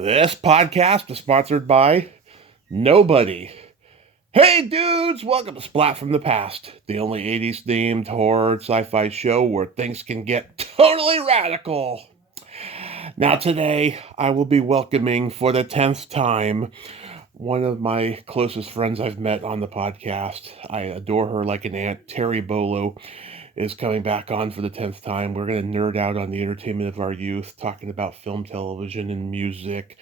This podcast is sponsored by nobody. Hey dudes, welcome to Splat from the Past, the only 80s themed horror sci-fi show where things can get totally radical. Now today, I will be welcoming for the 10th time one of my closest friends I've met on the podcast. I adore her like an aunt. Terry Bolo is coming back on for the 10th time. We're going to nerd out on the entertainment of our youth, talking about film, television, and music.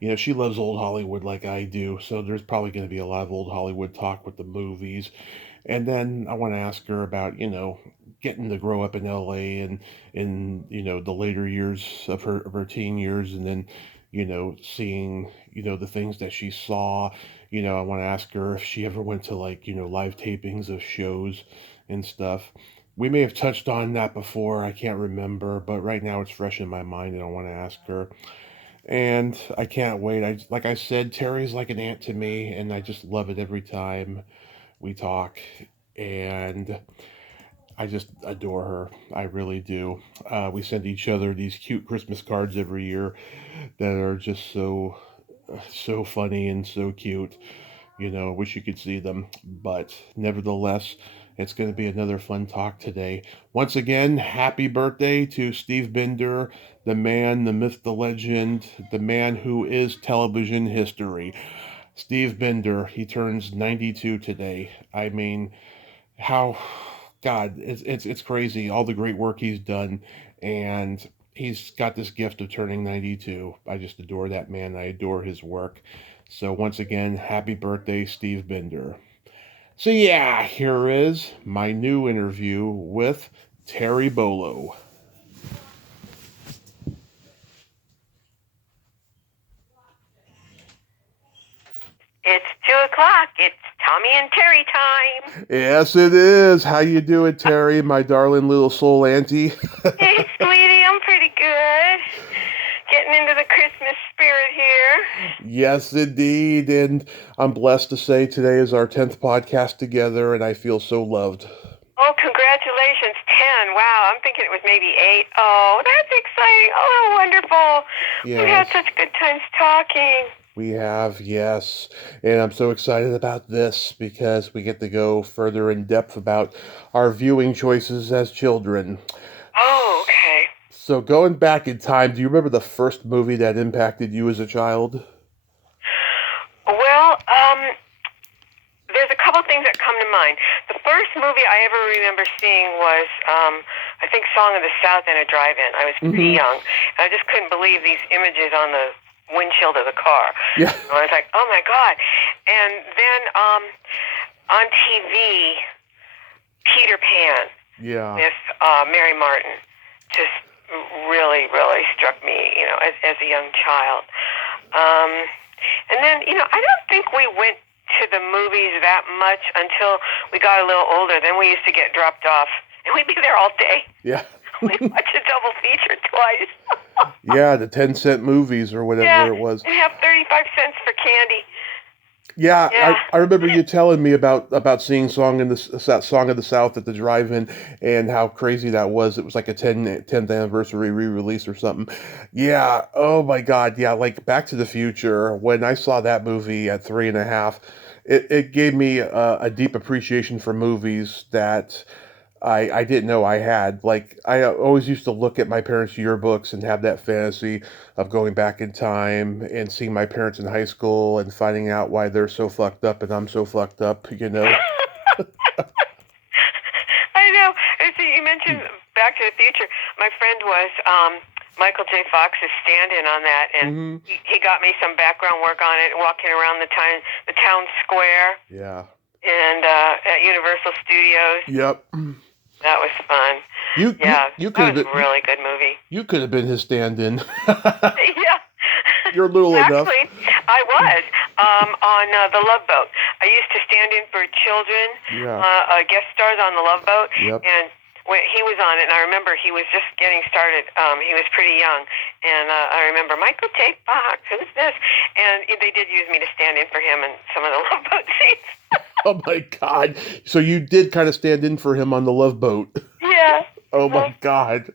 You know, she loves old Hollywood like I do, so there's probably going to be a lot of old Hollywood talk with the movies. And then I want to ask her about, getting to grow up in LA and in, the later years of her teen years, and then, seeing, the things that she saw. I want to ask her if she ever went to like, live tapings of shows and stuff. We may have touched on that before, I can't remember, but right now it's fresh in my mind and I want to ask her. And I can't wait. Like I said, Terry's like an aunt to me, and I just love it every time we talk. And I just adore her. I really do. We send each other these cute Christmas cards every year that are just so funny and so cute. Wish you could see them. But nevertheless, it's going to be another fun talk today. Once again, happy birthday to Steve Binder, the man, the myth, the legend, the man who is television history. Steve Binder, he turns 92 today. I mean, how, God, it's crazy. All the great work he's done. And he's got this gift of turning 92. I just adore that man. I adore his work. So once again, happy birthday, Steve Binder. So yeah, here is my new interview with Terry Bolo. It's 2:00. It's Tommy and Terry time. Yes, it is. How you doing, Terry, my darling little soul auntie? Hey, sweetie, I'm pretty good. Getting into the Christmas spirit here. Yes, indeed. And I'm blessed to say today is our 10th podcast together, and I feel so loved. Oh, congratulations, 10. Wow, I'm thinking it was maybe 8. Oh, that's exciting. Oh, wonderful. Yes. We've had such good times talking. We have, yes. And I'm so excited about this because we get to go further in depth about our viewing choices as children. Oh, okay. So going back in time, do you remember the first movie that impacted you as a child? Well, there's a couple things that come to mind. The first movie I ever remember seeing was, I think, Song of the South in a drive-in. I was pretty young. I just couldn't believe these images on the windshield of the car. Yeah. I was like, oh my God. And then on TV, Peter Pan with Mary Martin just really, really struck me, as a young child. And then, I don't think we went to the movies that much until we got a little older. Then we used to get dropped off, and we'd be there all day. Yeah. We'd watch a double feature twice. Yeah, the 10-cent movies or whatever it was. And have 35 cents for candy. Yeah. I remember you telling me about seeing Song of the South at the drive-in and how crazy that was. It was like a 10th anniversary re-release or something. Yeah, oh my God, yeah, like Back to the Future. When I saw that movie at 3.5, it gave me a deep appreciation for movies that I didn't know I had. Like, I always used to look at my parents' yearbooks and have that fantasy of going back in time and seeing my parents in high school and finding out why they're so fucked up and I'm so fucked up, I know. And see, you mentioned Back to the Future. My friend was Michael J. Fox's stand-in on that, and he got me some background work on it, walking around the town square. Yeah. And at Universal Studios. Yep. That was fun. You that was a really good movie. You could have been his stand-in. Yeah. You're little enough. Actually, I was on The Love Boat. I used to stand in for children, guest stars on The Love Boat. Yep. And when he was on it, and I remember he was just getting started. He was pretty young. And I remember, Michael J. Fox, who's this? And they did use me to stand in for him in some of the Love Boat scenes. Oh my God. So you did kind of stand in for him on the Love Boat. Yeah. Oh my God.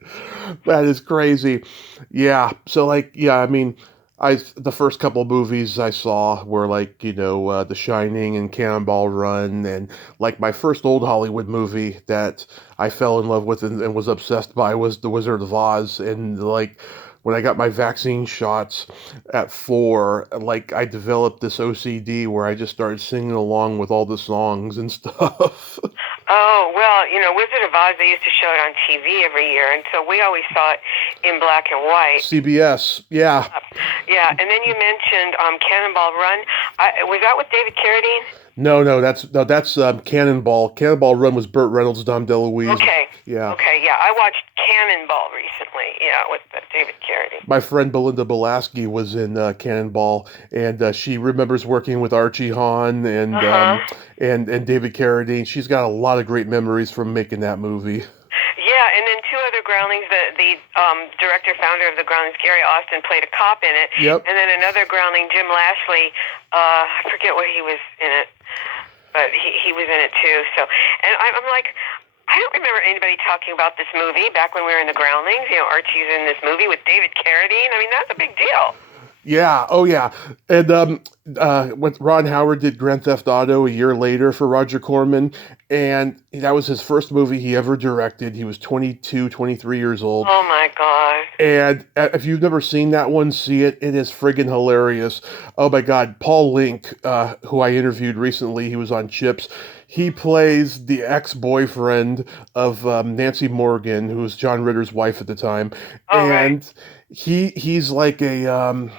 That is crazy. Yeah. So I mean, The first couple movies I saw were like, The Shining and Cannonball Run, and like my first old Hollywood movie that I fell in love with and was obsessed by was The Wizard of Oz. And like when I got my vaccine shots at 4, like I developed this OCD where I just started singing along with all the songs and stuff. Oh, well, Wizard of Oz, they used to show it on TV every year, and so we always saw it in black and white. CBS, yeah. Yeah, and then you mentioned Cannonball Run. Was that with David Carradine? No, that's Cannonball. Cannonball Run was Burt Reynolds, Dom DeLuise. Okay. Yeah. Okay, yeah. I watched Cannonball recently, with David Carradine. My friend Belinda Belaski was in Cannonball, and she remembers working with Archie Hahn and David Carradine. She's got a lot of great memories from making that movie. Yeah, and then two other Groundlings. The director, founder of the Groundlings, Gary Austin, played a cop in it. Yep. And then another Groundling, Jim Lashley. I forget what he was in it, but he was in it too. So, and I'm like, I don't remember anybody talking about this movie back when we were in the Groundlings. Archie's in this movie with David Carradine. I mean, that's a big deal. Yeah, oh yeah. And when Ron Howard did Grand Theft Auto a year later for Roger Corman, and that was his first movie he ever directed. He was 22, 23 years old. Oh my God. And if you've never seen that one, see it. It is friggin' hilarious. Oh my God. Paul Link, who I interviewed recently, he was on Chips. He plays the ex-boyfriend of Nancy Morgan, who was John Ritter's wife at the time. Oh, and right. he's like a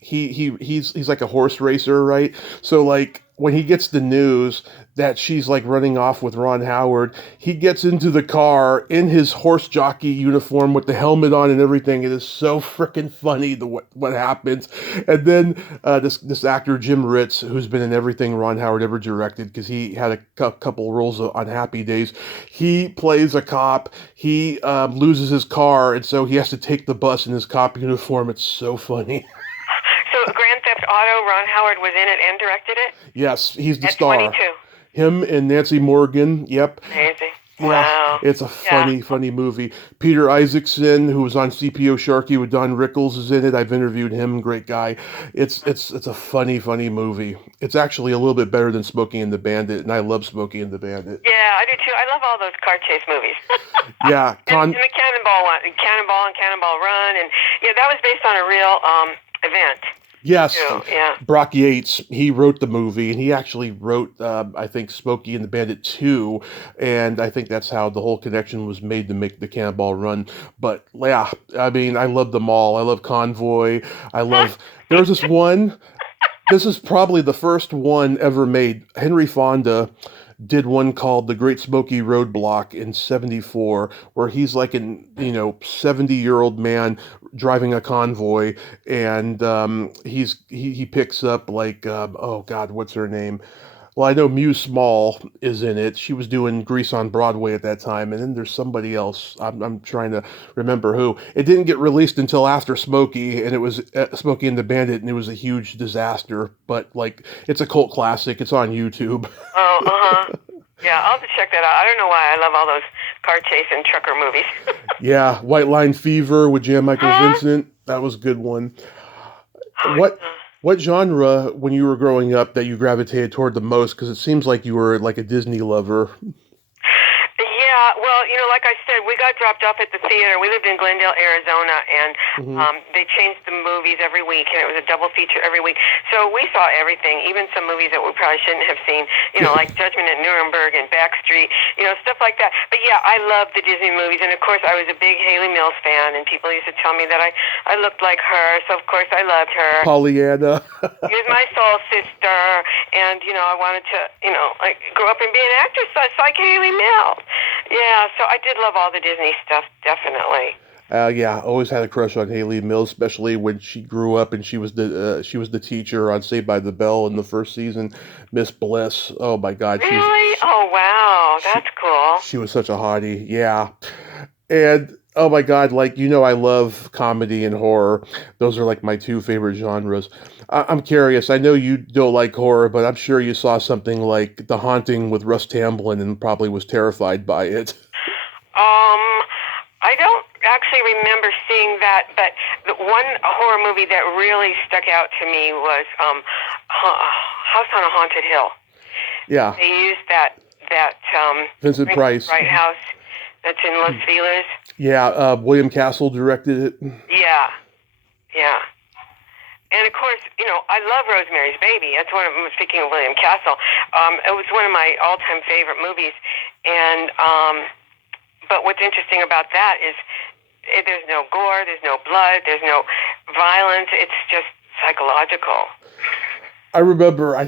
he's like a horse racer, right? So like when he gets the news that she's like running off with Ron Howard, he gets into the car in his horse jockey uniform with the helmet on and everything. It is so freaking funny what happens. And then this actor Jim Ritz, who's been in everything Ron Howard ever directed, because he had a couple roles on Happy Days, he plays a cop. He loses his car, and so he has to take the bus in his cop uniform. It's so funny. So Grand Theft Auto, Ron Howard was in it and directed it? Yes, he's the At star. 22. Him and Nancy Morgan, yep. Amazing. Yeah, Wow. it's a funny movie. Peter Isaacson, who was on CPO Sharkey with Don Rickles, is in it. I've interviewed him, great guy. It's a funny movie. It's actually a little bit better than Smokey and the Bandit, and I love Smokey and the Bandit. Yeah, I do too. I love all those car chase movies. Yeah. And the Cannonball one, Cannonball and Cannonball Run, and that was based on a real event. Yes, too. Yeah. Brock Yates, he wrote the movie, and he actually wrote, I think, Smokey and the Bandit 2, and I think that's how the whole connection was made to make the Cannonball Run. But, yeah, I mean, I love them all. I love Convoy. There's this one, this is probably the first one ever made. Henry Fonda did one called The Great Smoky Roadblock in 1974, where he's like an 70-year-old man driving a convoy, and he picks up like oh God, what's her name? Well, I know Muse Small is in it. She was doing Grease on Broadway at that time, and then there's somebody else. I'm trying to remember who. It didn't get released until after Smokey, and it was Smokey and the Bandit, and it was a huge disaster. But like, it's a cult classic. It's on YouTube. Oh, yeah, I'll have to check that out. I don't know why I love all those car chase and trucker movies. Yeah, White Line Fever with Jan Michael Vincent. That was a good one. What genre, when you were growing up, that you gravitated toward the most? Because it seems like you were like a Disney lover. Yeah, well, like I said, we got dropped off at the theater. We lived in Glendale, Arizona, and they changed the movies every week, and it was a double feature every week. So we saw everything, even some movies that we probably shouldn't have seen, like Judgment at Nuremberg and Backstreet, stuff like that. But yeah, I love the Disney movies, and of course I was a big Haley Mills fan, and people used to tell me that I looked like her, so of course I loved her. Pollyanna. She was my soul sister, and I wanted to, like grow up and be an actress just like Haley Mills. Yeah, so I did love all the Disney stuff, definitely. Yeah, always had a crush on Haley Mills, especially when she grew up and she was the teacher on Saved by the Bell in the first season, Miss Bliss. Oh my God, really? Oh wow, that's cool. She was such a hottie, yeah. And oh my God, like I love comedy and horror. Those are like my two favorite genres. I'm curious. I know you don't like horror, but I'm sure you saw something like The Haunting with Russ Tamblyn and probably was terrified by it. I don't actually remember seeing that, but the one horror movie that really stuck out to me was House on a Haunted Hill. Yeah. They used that Vincent Price. Wright house that's in Los Feliz. Yeah, William Castle directed it. Yeah. And of course, I love Rosemary's Baby. That's one of them. Speaking of William Castle, it was one of my all-time favorite movies. And but what's interesting about that is there's no gore, there's no blood, there's no violence. It's just psychological. I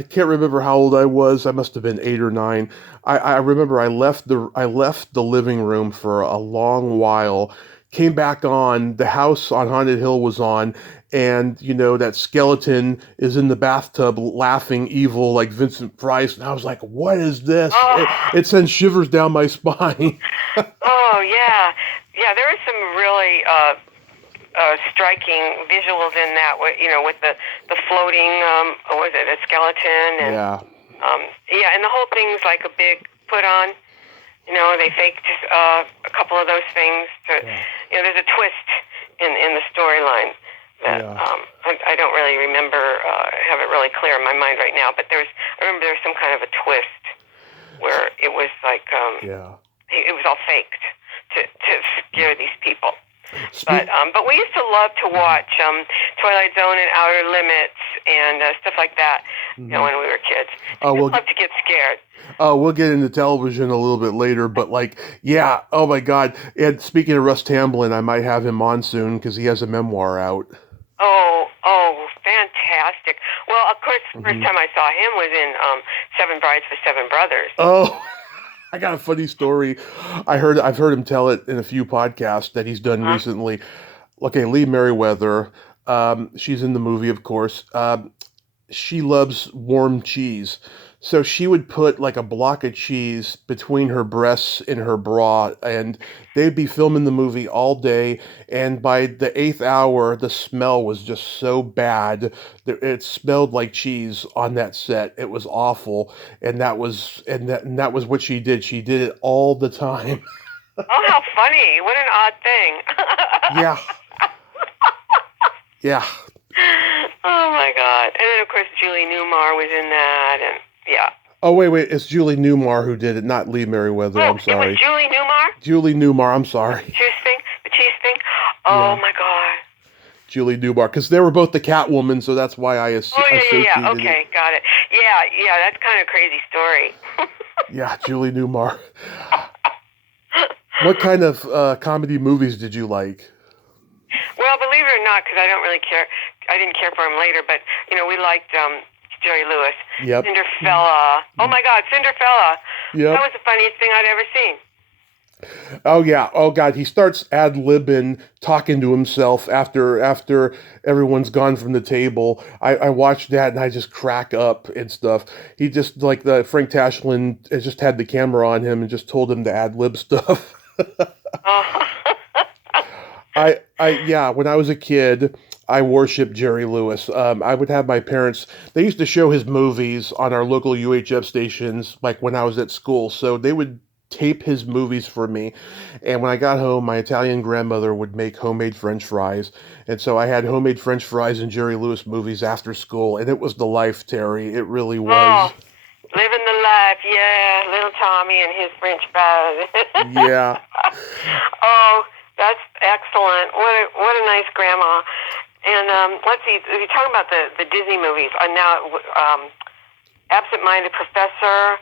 can't remember how old I was. I must have been 8 or 9. I remember I left the living room for a long while, came back on, the House on Haunted Hill was on, and that skeleton is in the bathtub laughing evil like Vincent Price, and I was like, what is this? Oh. It sends shivers down my spine. Oh, yeah. Yeah, there are some really striking visuals in that, with the floating, what was it, a skeleton? And, yeah. And the whole thing's like a big put-on. They faked a couple of those things. There's a twist in the storyline that I don't really remember, have it really clear in my mind right now, but I remember there was some kind of a twist where it was like, it was all faked to scare these people. But we used to love to watch Twilight Zone and Outer Limits and stuff like that, when we were kids. We'll love to get scared. We'll get into television a little bit later, but oh my God. And speaking of Russ Tamblyn, I might have him on soon because he has a memoir out. Oh, fantastic. Well, of course, the first time I saw him was in Seven Brides for Seven Brothers. Oh, I got a funny story. I've heard him tell it in a few podcasts that he's done recently. Okay, Lee Merriweather, she's in the movie, of course. She loves warm cheese. So she would put like a block of cheese between her breasts and her bra, and they'd be filming the movie all day. And by the 8th hour, the smell was just so bad that it smelled like cheese on that set. It was awful, and that was what she did. She did it all the time. Oh, how funny! What an odd thing. Yeah. Yeah. Oh my God! And then of course Julie Newmar was in that, and yeah. Oh, wait, it's Julie Newmar who did it, not Lee Merriweather. I'm sorry. It was Julie Newmar? Julie Newmar, I'm sorry. The cheese thing? Oh, my God. Julie Newmar, because they were both the Catwoman, so that's why I associated yeah. Okay, got it. Yeah, that's kind of a crazy story. Yeah, Julie Newmar. What kind of comedy movies did you like? Well, believe it or not, because I don't really care. I didn't care for him later, but, we liked... Jerry Lewis. Yep. Cinderfella. Oh my God, Cinderfella. Yep. That was the funniest thing I'd ever seen. Oh yeah. Oh God. He starts ad-libbing, talking to himself after everyone's gone from the table. I watched that and I just crack up and stuff. He just Frank Tashlin just had the camera on him and just told him to ad-lib stuff. When I was a kid, I worshiped Jerry Lewis. I would have my parents, they used to show his movies on our local UHF stations, like when I was at school. So they would tape his movies for me. And when I got home, my Italian grandmother would make homemade French fries. And so I had homemade French fries and Jerry Lewis movies after school. And it was the life, Terry. It really was. Oh, living the life, yeah. Little Tommy and his French fries. Yeah. Oh, that's excellent. What a nice grandma. And let's see, you're talking about the Disney movies. Now, Absent-Minded Professor,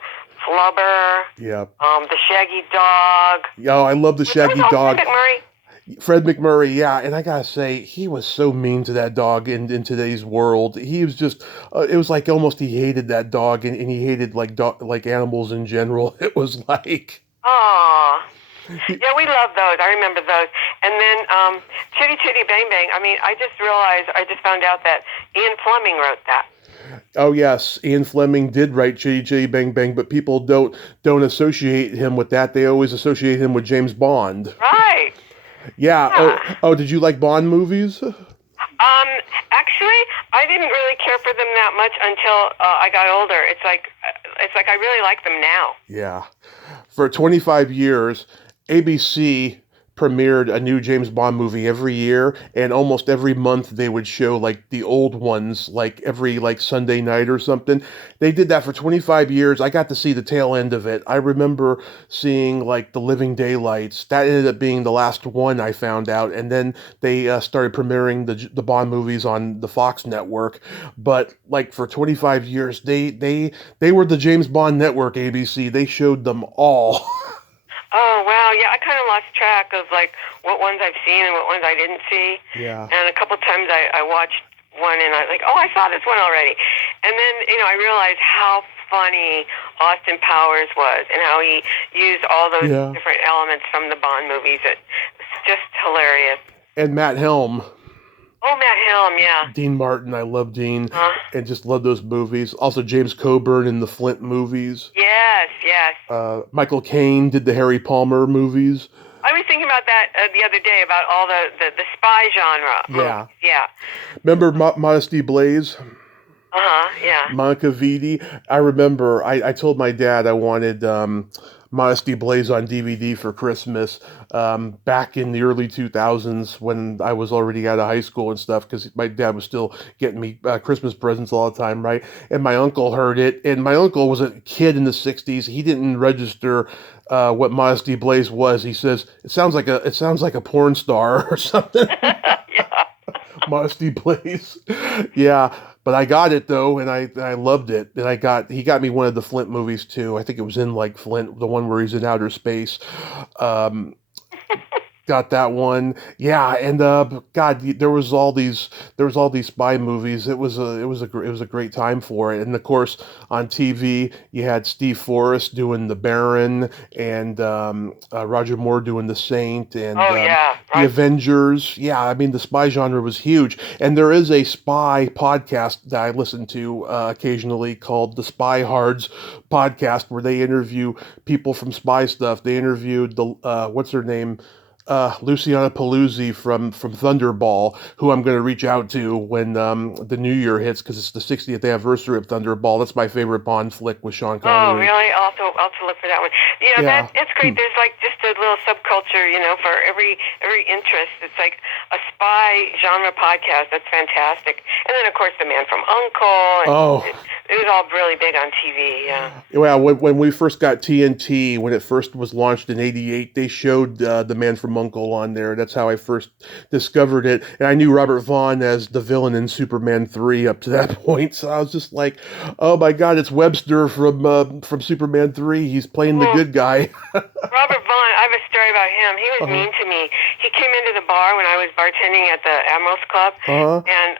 Flubber, the Shaggy Dog. Oh, I love the Shaggy Dog. Fred McMurray. Fred McMurray, yeah. And I gotta say, he was so mean to that dog in today's world. He was just, it was like almost he hated that dog, and he hated like animals in general. It was like... Aww. Yeah, we love those. I remember those. And then Chitty Chitty Bang Bang. I mean, I just found out that Ian Fleming wrote that. Oh yes, Ian Fleming did write Chitty Chitty Bang Bang, but people don't associate him with that. They always associate him with James Bond. Right. Yeah. Oh, did you like Bond movies? Actually, I didn't really care for them that much until I got older. It's like I really like them now. Yeah. For 25 years, ABC premiered a new James Bond movie every year, and almost every month they would show like the old ones, like every like Sunday night or something. They did that for 25 years. I got to see the tail end of it. I remember seeing like The Living Daylights. That ended up being the last one I found out, and then they started premiering the Bond movies on the Fox network. But like for 25 years, they were the James Bond network. ABC. They showed them all. Oh, wow. Yeah, I kind of lost track of, like, what ones I've seen and what ones I didn't see. Yeah. And a couple times I watched one and I was like, oh, I saw this one already. And then, I realized how funny Austin Powers was and how he used all those different elements from the Bond movies. It's just hilarious. And Matt Helm. Oh, Matt Helm, yeah. Dean Martin, I love Dean, and just love those movies. Also, James Coburn in the Flint movies. Yes, yes. Michael Caine did the Harry Palmer movies. I was thinking about that the other day, about all the spy genre. Yeah. Yeah. Remember Modesty Blaise? Yeah. Monica Vitti. I remember I told my dad I wanted Modesty Blaise on DVD for Christmas back in the early 2000s when I was already out of high school and stuff, because my dad was still getting me Christmas presents all the time, right? And my uncle heard it, and my uncle was a kid in the 60s. He didn't register what Modesty Blaise was. He says, it sounds like a porn star or something. Yeah. Modesty Blaise. Yeah. But I got it though, and I loved it. And he got me one of the Flint movies too. I think it was in like Flint, the one where he's in outer space. Got that one. Yeah, and God, there was all these spy movies. It was a great time for it. And of course, on TV, you had Steve Forrest doing The Baron, and Roger Moore doing The Saint, and The Avengers. Yeah, I mean the spy genre was huge. And there is a spy podcast that I listen to occasionally called the Spy Hards podcast, where they interview people from spy stuff. They interviewed the what's her name? Luciana Paluzzi from Thunderball, who I'm going to reach out to when the new year hits, because it's the 60th anniversary of Thunderball. That's my favorite Bond flick with Sean Connery. Oh, really? I'll have to look for that one. It's great. There's like just a little subculture, for every interest. It's like a spy genre podcast. That's fantastic. And then, of course, The Man from U.N.C.L.E. It was all really big on TV, yeah. Well, when we first got TNT, when it first was launched in '88, they showed The Man from U.N.C.L.E. on there. That's how I first discovered it. And I knew Robert Vaughn as the villain in Superman 3 up to that point. So I was just like, oh my God, it's Webster from Superman 3. He's playing the good guy. Robert Vaughn, I have a story about him. He was mean to me. He came into the bar when I was bartending at the Admirals Club, and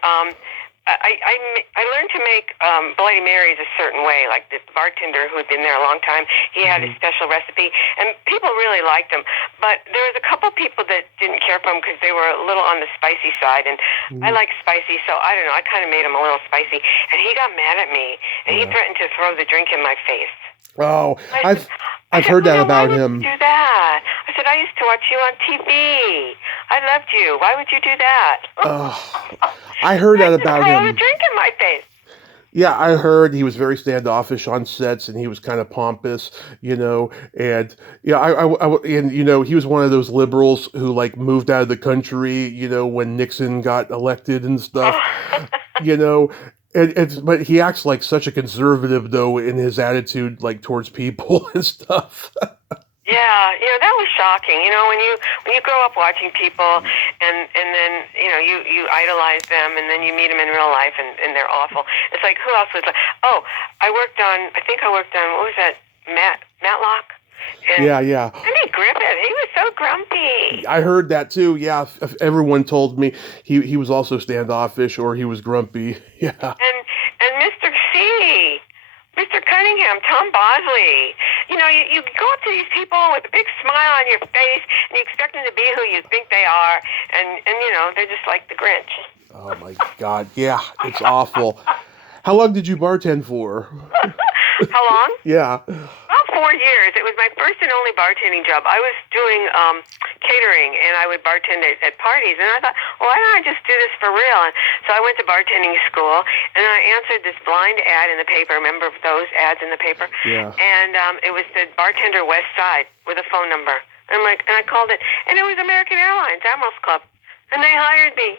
I learned to make Bloody Marys a certain way. Like the bartender who had been there a long time, he had a special recipe, and people really liked him. But there was a couple people that didn't care for him because they were a little on the spicy side, and I like spicy, so I don't know. I kind of made him a little spicy, and he got mad at me, and he threatened to throw the drink in my face. Oh, I've heard that about him. Why would you do that? I said, I used to watch you on TV. I loved you. Why would you do that? I heard that about him. Throw a drink in my face. Yeah, I heard he was very standoffish on sets, and he was kind of pompous, and he was one of those liberals who like moved out of the country, when Nixon got elected and stuff, but he acts like such a conservative though in his attitude, like towards people and stuff. Yeah, that was shocking. When you grow up watching people and then, you idolize them, and then you meet them in real life and they're awful. It's like, who else was like, I think I worked on, what was that, Matlock? And yeah. Andy Griffith, he was so grumpy. I heard that too, yeah. Everyone told me he was also standoffish or he was grumpy, yeah. And Mr. C, Mr. Cunningham, Tom Bosley. You go up to these people with a big smile on your face, and you expect them to be who you think they are, and they're just like the Grinch. Oh my God, yeah, it's awful. How long did you bartend for? How long? Yeah. About 4 years. It was my first and only bartending job. I was doing catering, and I would bartend at parties. And I thought, well, why don't I just do this for real? And so I went to bartending school, and I answered this blind ad in the paper. Remember those ads in the paper? Yeah. And it was the bartender West Side with a phone number. And I called it, and it was American Airlines, Admirals Club, and they hired me.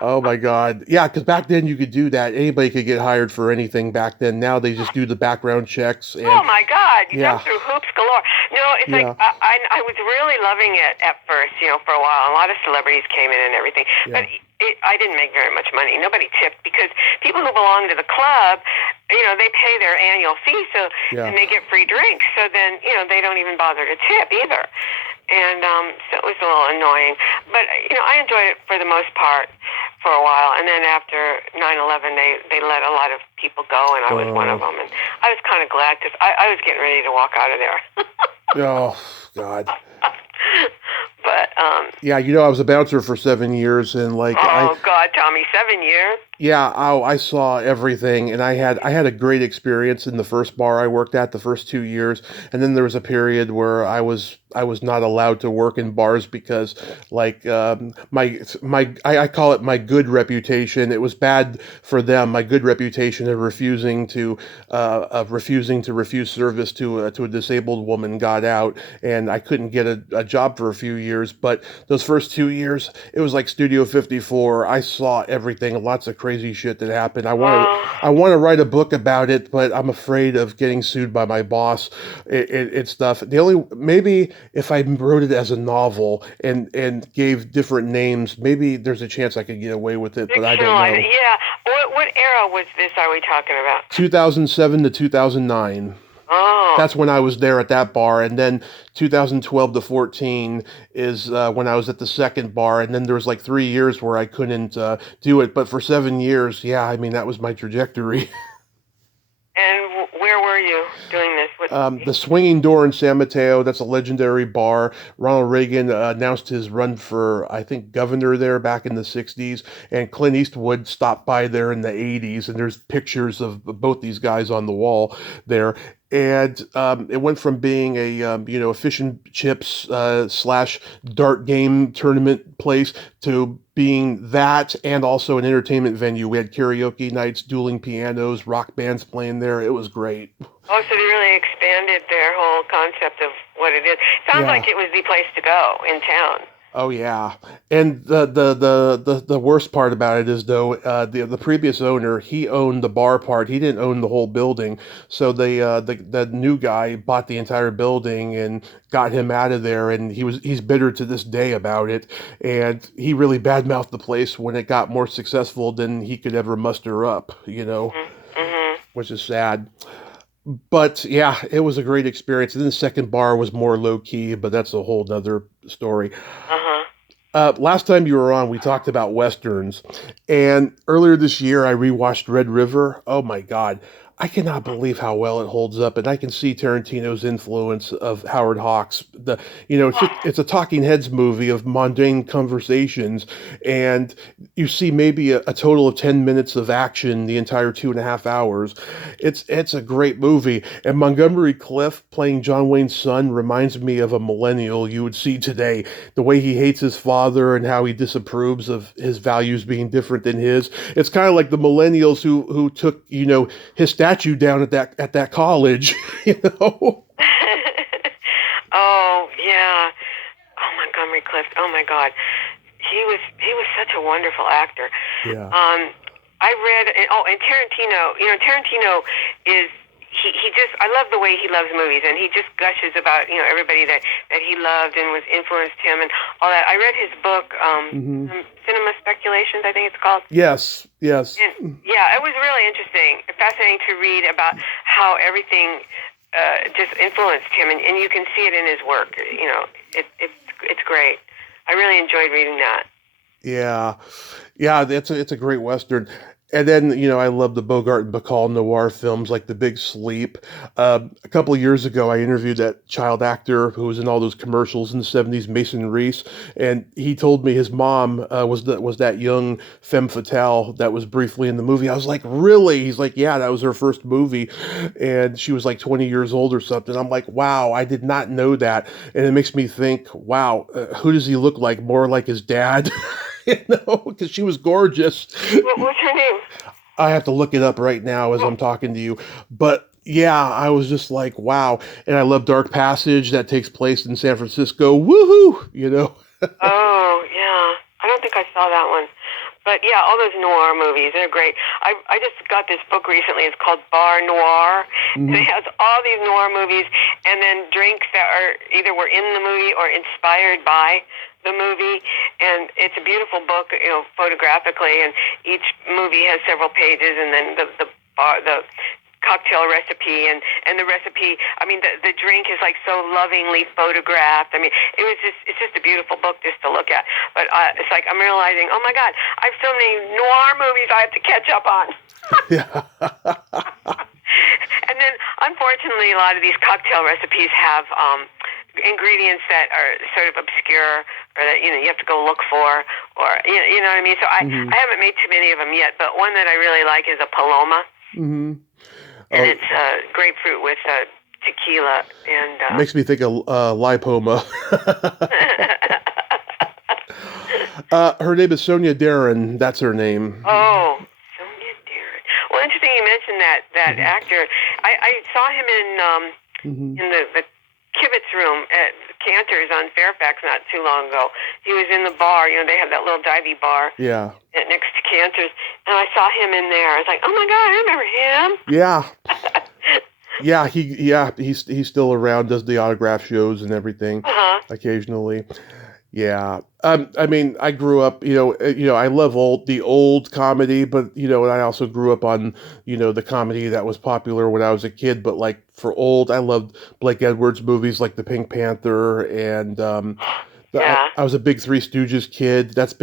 Oh my God. Yeah, because back then you could do that. Anybody could get hired for anything back then. Now they just do the background checks. And oh my God, you yeah. jump through hoops galore. No, it's like I was really loving it at first, for a while. A lot of celebrities came in and everything, but I didn't make very much money. Nobody tipped because people who belong to the club, they pay their annual fee, and they get free drinks. So then, they don't even bother to tip either. And so it was a little annoying. But, I enjoyed it for the most part for a while. And then after 9/11, they let a lot of people go, and I was one of them. And I was kind of glad because I was getting ready to walk out of there. Oh, God. But yeah, I was a bouncer for 7 years, and God, Tommy, 7 years. Yeah, I saw everything, and I had a great experience in the first bar I worked at the first 2 years, and then there was a period where I was not allowed to work in bars because I call it my good reputation. It was bad for them. My good reputation of refusing to refuse service to a disabled woman got out, and I couldn't get a job for a few years. But those first 2 years, it was like Studio 54. I saw everything, lots of crazy shit that happened. I want to write a book about it, but I'm afraid of getting sued by my boss. It's stuff. Maybe if I wrote it as a novel and gave different names, maybe there's a chance I could get away with it. But I don't know. Yeah. What era was this? Are we talking about? 2007 to 2009. Oh. That's when I was there at that bar, and then 2012 to 14 is when I was at the second bar, and then there was like 3 years where I couldn't do it, but for 7 years, that was my trajectory. And where were you doing this? The Swinging Door in San Mateo, that's a legendary bar. Ronald Reagan announced his run for, I think, governor there back in the 60s, and Clint Eastwood stopped by there in the 80s, and there's pictures of both these guys on the wall there. And it went from being a fish and chips / dart game tournament place to being that and also an entertainment venue. We had karaoke nights, dueling pianos, rock bands playing there. It was great. Oh, so they really expanded their whole concept of what it is. Sounds like it was the place to go in town. Oh yeah, and the worst part about it is though the previous owner, he owned the bar part. He didn't own the whole building, so the new guy bought the entire building and got him out of there. And he's bitter to this day about it. And he really badmouthed the place when it got more successful than he could ever muster up. Mm-hmm. Which is sad. But yeah, it was a great experience. And then the second bar was more low key, but that's a whole nother story. Last time you were on, we talked about Westerns. And earlier this year, I rewatched Red River. Oh my God. I cannot believe how well it holds up, and I can see Tarantino's influence of Howard Hawks. It's a talking heads movie of mundane conversations, and you see maybe a total of 10 minutes of action the entire 2.5 hours. It's a great movie, and Montgomery Clift playing John Wayne's son reminds me of a millennial you would see today. The way he hates his father and how he disapproves of his values being different than his. It's kind of like the millennials who took his statue down at that college, Oh yeah. Oh, Montgomery Clift. Oh my God, he was such a wonderful actor. Yeah. I read. And Tarantino. Tarantino is. He just, I love the way he loves movies, and he just gushes about, everybody that he loved and was influenced him and all that. I read his book, Cinema Speculations, I think it's called. Yes. And, yeah, it was really interesting, fascinating to read about how everything just influenced him, and you can see it in his work. It's great. I really enjoyed reading that. Yeah, it's a great Western. And then, I love the Bogart and Bacall noir films like The Big Sleep. A couple of years ago, I interviewed that child actor who was in all those commercials in the 70s, Mason Reese, and he told me his mom was that young femme fatale that was briefly in the movie. I was like, really? He's like, yeah, that was her first movie, and she was like 20 years old or something. I'm like, wow, I did not know that. And it makes me think, wow, who does he look like? More like his dad? Because she was gorgeous. What's her name? I have to look it up right now as I'm talking to you. But Yeah, I was just like, wow. And I love Dark Passage that takes place in San Francisco. Woohoo! You know? Oh, yeah. I don't think I saw that one. But yeah, all those noir movies, they're great. I just got this book recently. It's called Bar Noir. Mm-hmm. And it has all these noir movies and then drinks that are either were in the movie or inspired by the movie. And it's a beautiful book, photographically. And each movie has several pages, and then the cocktail recipe and the recipe. I mean, the drink is like so lovingly photographed. I mean, it's just a beautiful book just to look at. But it's like I'm realizing, oh my God, I have so many noir movies I have to catch up on. Yeah. And then, unfortunately, a lot of these cocktail recipes have ingredients that are sort of obscure, or that you have to go look for, or you know what I mean. So I haven't made too many of them yet, but one that I really like is a Paloma. Mm-hmm. And it's grapefruit with tequila. And makes me think of lipoma. Her name is Sonia Darren. That's her name. Oh, Sonia Darren. Well, interesting you mentioned that actor. I saw him in the kibitz room at Cantor's on Fairfax not too long ago. He was in the bar. They have that little divey bar. Yeah. Next to Cantor's, and I saw him in there. I was like, "Oh my God, I remember him." Yeah. He's still around, does the autograph shows and everything occasionally. Yeah. I mean, I grew up, I love the old comedy, but and I also grew up on, the comedy that was popular when I was a kid. But like for old, I loved Blake Edwards movies like The Pink Panther and. I was a big Three Stooges kid. That's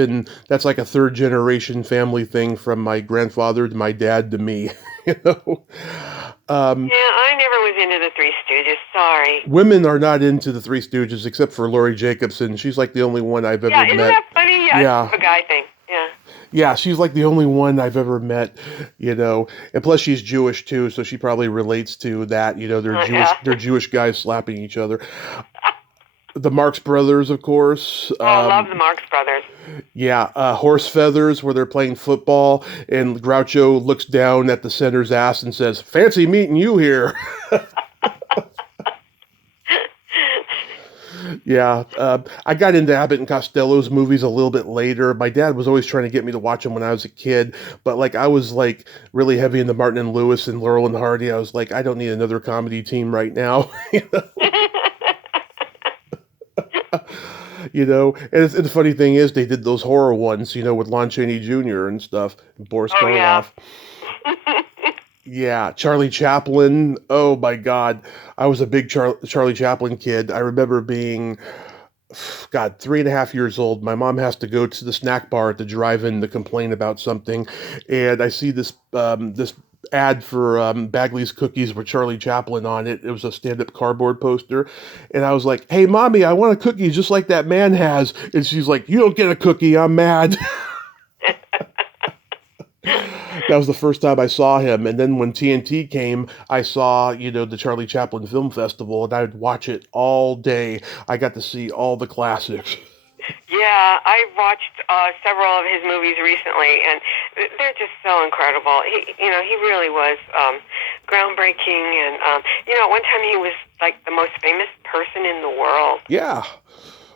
like a third generation family thing from my grandfather to my dad to me. Yeah, I never was into the Three Stooges. Sorry. Women are not into the Three Stooges except for Lori Jacobson. She's like the only one I've ever met. Yeah, isn't that funny? Yeah, it's a guy thing. Yeah. Yeah, she's like the only one I've ever met, and plus she's Jewish too, so she probably relates to that. They're Jewish guys slapping each other. The Marx Brothers, of course. I love the Marx Brothers. Yeah, Horse Feathers, where they're playing football, and Groucho looks down at the center's ass and says, "Fancy meeting you here." Yeah, I got into Abbott and Costello's movies a little bit later. My dad was always trying to get me to watch them when I was a kid, but like I was like really heavy into Martin and Lewis and Laurel and Hardy. I was like, I don't need another comedy team right now. And the funny thing is they did those horror ones, with Lon Chaney Jr. and stuff, and Boris Karloff. Yeah, Charlie Chaplin. Oh my God, I was a big Charlie Chaplin kid. I remember being, 3.5 years old. My mom has to go to the snack bar at the drive-in to complain about something, and I see this ad for Bagley's Cookies with Charlie Chaplin on it. It was a stand-up cardboard poster. And I was like, "Hey, Mommy, I want a cookie just like that man has." And she's like, "You don't get a cookie. I'm mad." That was the first time I saw him. And then when TNT came, I saw, the Charlie Chaplin Film Festival, and I would watch it all day. I got to see all the classics. Yeah, I watched several of his movies recently, and they're just so incredible. He really was groundbreaking, and one time he was like the most famous person in the world. Yeah.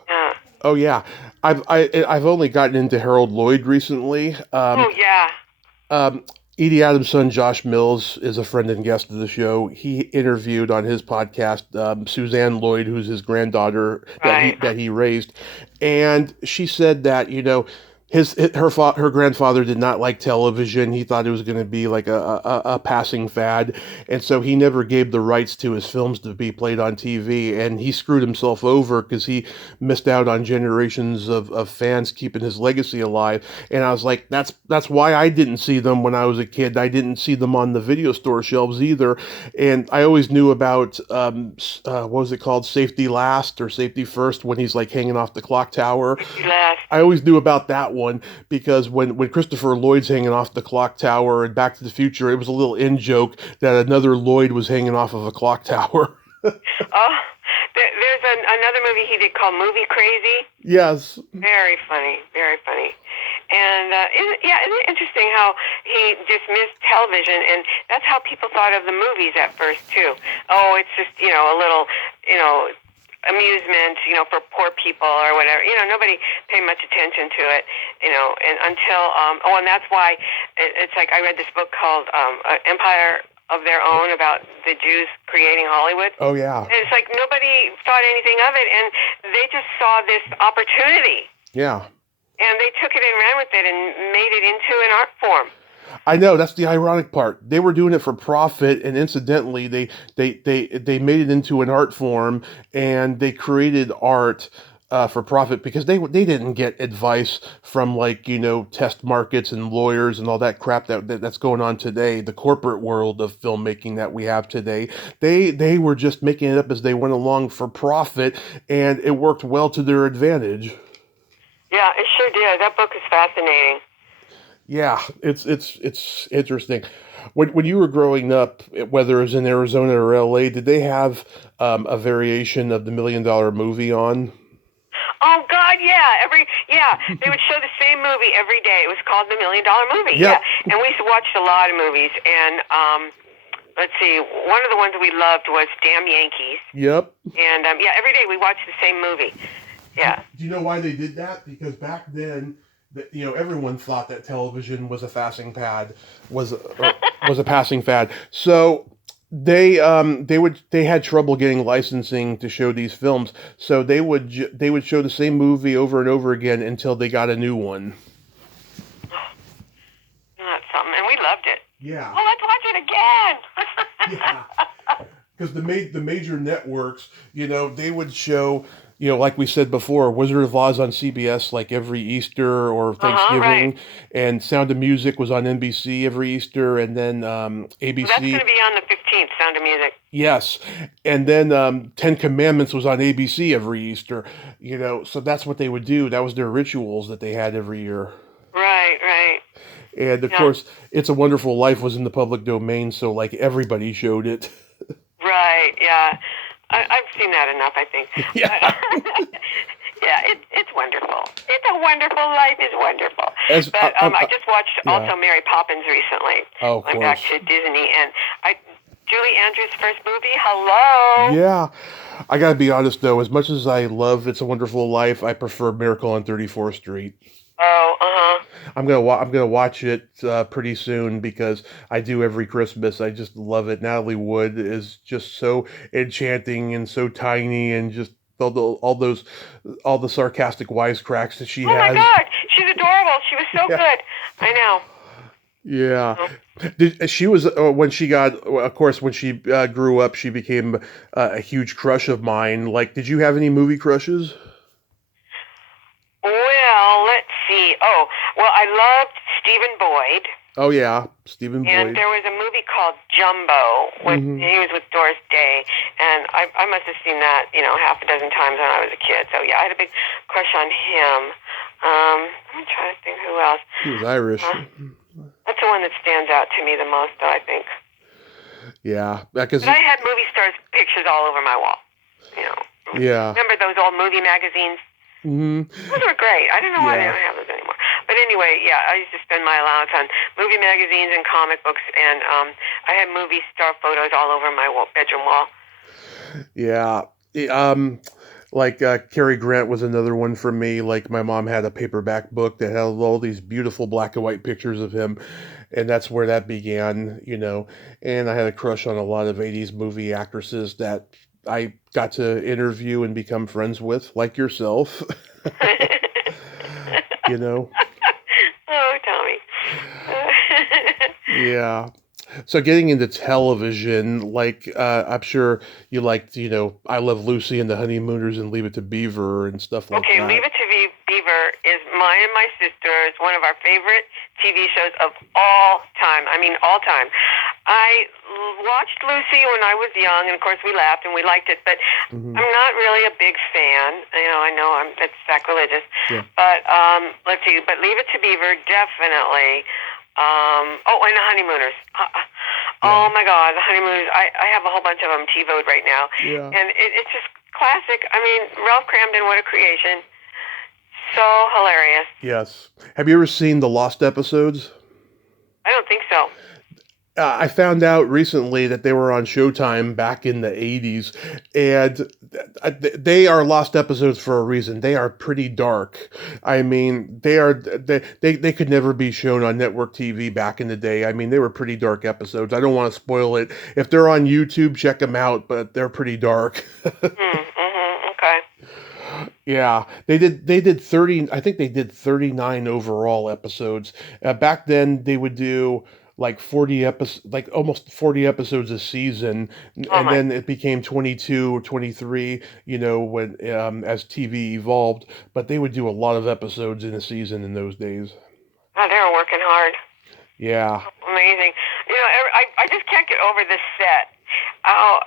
Yeah. Oh yeah, I've only gotten into Harold Lloyd recently. Oh yeah. Edie Adams' son, Josh Mills, is a friend and guest of the show. He interviewed on his podcast Suzanne Lloyd, who's his granddaughter that he raised, and she said that her grandfather did not like television. He thought it was going to be like a passing fad, and so he never gave the rights to his films to be played on TV, and he screwed himself over because he missed out on generations of fans keeping his legacy alive. And I was like, that's why I didn't see them when I was a kid. I didn't see them on the video store shelves either, and I always knew about what was it called, Safety Last or Safety First, when he's like hanging off the clock tower. I always knew about that one because when Christopher Lloyd's hanging off the clock tower in Back to the Future, it was a little in joke that another Lloyd was hanging off of a clock tower. There's another movie he did called Movie Crazy. Yes. Very funny, very funny. And isn't it interesting how he dismissed television, and that's how people thought of the movies at first too. Oh, it's just a little amusement, for poor people or whatever. Nobody paid much attention to it, and until and that's why it's like I read this book called Empire of Their Own about the Jews creating Hollywood. Oh yeah. And it's like nobody thought anything of it, and they just saw this opportunity. Yeah. And they took it and ran with it and made it into an art form. I know, that's the ironic part. They were doing it for profit, and incidentally, they made it into an art form, and they created art for profit because they didn't get advice from test markets and lawyers and all that crap that's going on today. The corporate world of filmmaking that we have today, they were just making it up as they went along for profit, and it worked well to their advantage. Yeah, it sure did. That book is fascinating. Yeah, it's interesting. When you were growing up, whether it was in Arizona or LA, did they have a variation of the $1 Million Movie on? Oh God, yeah. They would show the same movie every day. It was called The $1 Million Movie. Yep. Yeah, and we watched a lot of movies. And let's see, one of the ones we loved was Damn Yankees. Yep. And every day we watched the same movie. Yeah. Do you know why they did that? Because back then, everyone thought that television was a passing fad, was a passing fad. So they had trouble getting licensing to show these films. So they would show the same movie over and over again until they got a new one. That's something, and we loved it. Yeah. Well, let's watch it again. Yeah. Because the major networks, they would show, like we said before, Wizard of Oz on CBS like every Easter or Thanksgiving, right. And Sound of Music was on NBC every Easter, and then ABC. So that's going to be on the 15th, Sound of Music. Yes, and then Ten Commandments was on ABC every Easter, so that's what they would do. That was their rituals that they had every year. Right. And of course, It's a Wonderful Life was in the public domain, so everybody showed it. Right, yeah. I've seen that enough, I think. Yeah. Yeah, it's wonderful. It's a Wonderful Life is wonderful. I just watched also Mary Poppins recently. Oh, of Went course. back to Disney, and Julie Andrews' first movie, hello. Yeah. I gotta be honest, though, as much as I love It's a Wonderful Life, I prefer Miracle on 34th Street. Oh, uh-huh. I'm gonna watch it pretty soon because I do every Christmas. I just love it. Natalie Wood is just so enchanting and so tiny, and just all the sarcastic wisecracks that she has. Oh my God, she's adorable. She was so good. I know. Yeah. She was when she grew up, she became a huge crush of mine. Did you have any movie crushes? Well, let's see. Oh, well, I loved Stephen Boyd. Oh, yeah, Stephen Boyd. And there was a movie called Jumbo. He was with Doris Day. And I must have seen that, half a dozen times when I was a kid. So, yeah, I had a big crush on him. I'm trying to think who else. He was Irish. That's the one that stands out to me the most, though, I think. Yeah. But I had movie stars' pictures all over my wall. Yeah. Remember those old movie magazines? Mm-hmm. Those were great. I don't know why they don't have those anymore. But anyway, I used to spend my allowance on movie magazines and comic books, and I had movie star photos all over my bedroom wall. Yeah. Cary Grant was another one for me. My mom had a paperback book that had all these beautiful black and white pictures of him, and that's where that began, And I had a crush on a lot of 80s movie actresses that I got to interview and become friends with, like yourself. Oh, Tommy. Yeah. So getting into television, I'm sure you liked, I Love Lucy and the Honeymooners and Leave It to Beaver and stuff like that. Okay, Leave It to Beaver is mine and my sister's one of our favorite TV shows of all time. I mean, all time. I watched Lucy when I was young, and of course we laughed and we liked it, but I'm not really a big fan. I know it's sacrilegious. Yeah. But let's see. But Leave It to Beaver, definitely. And the Honeymooners. Oh my God, the Honeymooners. I have a whole bunch of them TiVoed right now. Yeah. And it's just classic. I mean, Ralph Cramden, what a creation. so hilarious. Yes. Have you ever seen the Lost episodes? I don't think so. I found out recently that they were on Showtime back in the 80s, and they are lost episodes for a reason. They are pretty dark. I mean, they could never be shown on network TV back in the day. I mean, they were pretty dark episodes. I don't want to spoil it. If they're on YouTube, check them out, but they're pretty dark. Okay. Yeah, they did 30, I think they did 39 overall episodes. Back then they would do like 40 episodes, like almost 40 episodes a season, Oh and my. then it became 22 or 23, when as TV evolved, but they would do a lot of episodes in a season in those days. Oh, they were working hard. Yeah. Amazing. I just can't get over this set. How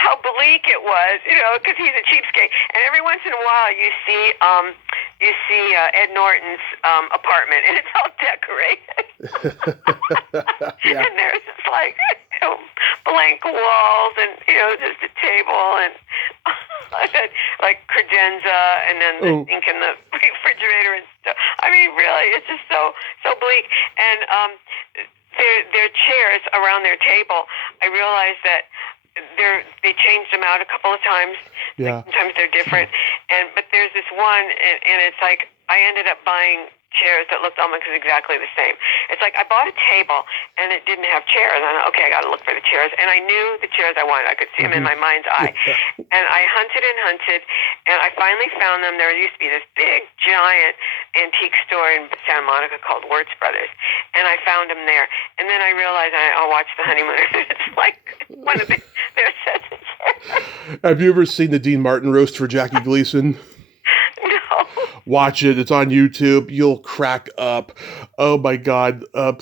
how bleak it was, because he's a cheapskate. And every once in a while, you see Ed Norton's apartment, and it's all decorated. Yeah. And there's just like blank walls, and just a table, and like credenza, and then the sink in the refrigerator and stuff. I mean, really, it's just so bleak. And their chairs around their table, I realized that they changed them out a couple of times. Yeah. Sometimes they're different, but there's this one, and it's like I ended up buying chairs that looked almost exactly the same. It's like I bought a table and it didn't have chairs. I thought, okay, I got to look for the chairs, and I knew the chairs I wanted. I could see them in my mind's eye, and I hunted, and I finally found them. There used to be this big, giant antique store in Santa Monica called Wirtz Brothers, and I found them there. And then I realized I watched The Honeymooners. It's like one of their sets of chairs. Have you ever seen the Dean Martin roast for Jackie Gleason? No. Watch it. It's on YouTube. You'll crack up. Oh my God. I'm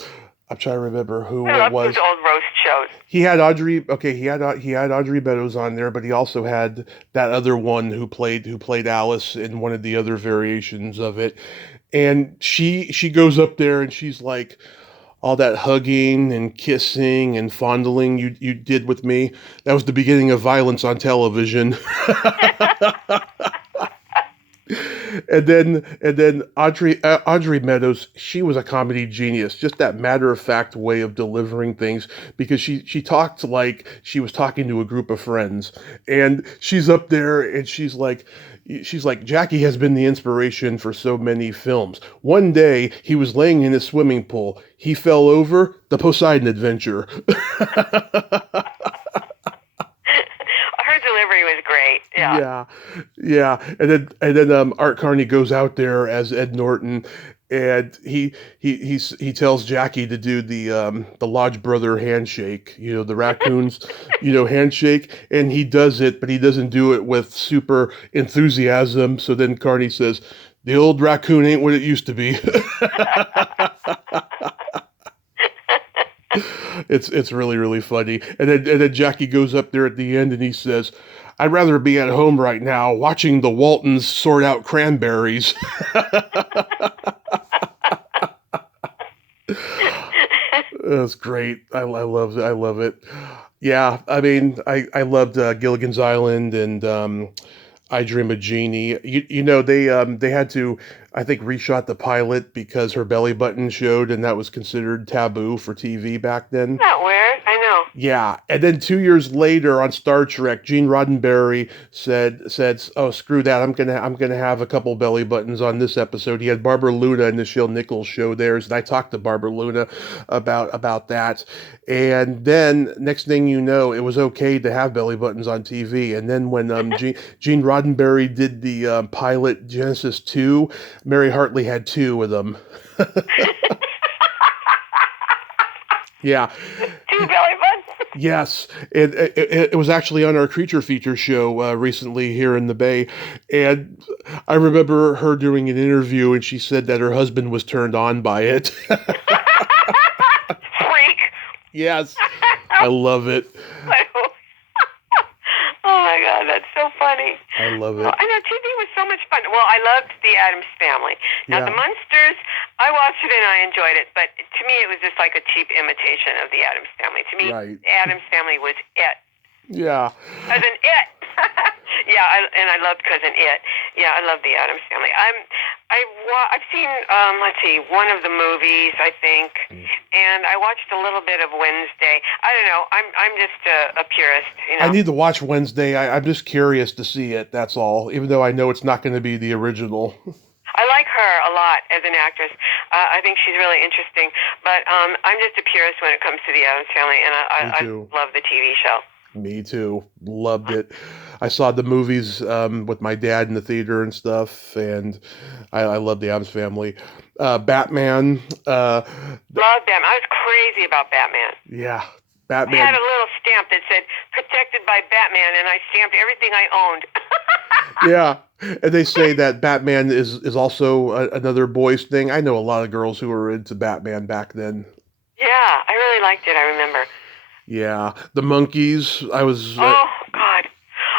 trying to remember who it was. Those old roast shows. He had Audrey. Okay, he had Audrey Meadows on there, but he also had that other one who played Alice in one of the other variations of it. And she goes up there and she's like, all that hugging and kissing and fondling you did with me. That was the beginning of violence on television. And then Audrey Meadows, she was a comedy genius. Just that matter-of-fact way of delivering things, because she talked like she was talking to a group of friends. And she's up there and she's like, Jackie has been the inspiration for so many films. One day he was laying in his swimming pool. He fell over, The Poseidon Adventure. Her delivery was great. Yeah. And then Art Carney goes out there as Ed Norton, and he tells Jackie to do the Lodge Brother handshake, the raccoons, handshake, and he does it, but he doesn't do it with super enthusiasm. So then Carney says, "The old raccoon ain't what it used to be." It's really, really funny. And then Jackie goes up there at the end and he says, "I'd rather be at home right now watching the Waltons sort out cranberries." That's great. I love it. Yeah, I mean, I loved Gilligan's Island and I Dream of Jeannie. They had to, I think, reshot the pilot because her belly button showed, and that was considered taboo for TV back then. Isn't that weird? I know. Yeah, and then 2 years later on Star Trek, Gene Roddenberry said, "Oh, screw that! I'm gonna have a couple belly buttons on this episode." He had Barbara Luna and Nichelle Nichols show theirs, and I talked to Barbara Luna about that. And then next thing you know, it was okay to have belly buttons on TV. And then when Gene Roddenberry did the pilot Genesis 2, Mary Hartley had two of them. Yeah. Two belly buttons. Yes, it was actually on our Creature Feature show recently here in the Bay, and I remember her doing an interview, and she said that her husband was turned on by it. Freak. Yes, I love it. Oh my God, that's so funny. I love it. I know TV was so much fun. Well, I loved The Addams Family. Now, The Munsters, I watched it and I enjoyed it, but to me it was just like a cheap imitation of The Addams Family. To me, The Addams Family was it. Yeah. As in it. Yeah, and I loved Cousin It. Yeah, I love the Addams Family. I've seen let's see, one of the movies, I think, and I watched a little bit of Wednesday. I don't know. I'm just a purist, you know. I need to watch Wednesday. I'm just curious to see it. That's all. Even though I know it's not going to be the original. I like her a lot as an actress. I think she's really interesting. But I'm just a purist when it comes to the Addams Family, and I love the TV show. Me too. Loved it. I saw the movies with my dad in the theater and stuff, and I love the Addams Family. Batman. Love Batman. I was crazy about Batman. Yeah, Batman. I had a little stamp that said "Protected by Batman," and I stamped everything I owned. Yeah, and they say that Batman is also another boys thing. I know a lot of girls who were into Batman back then. Yeah, I really liked it. I remember. Yeah, the Monkees. I was. Oh God,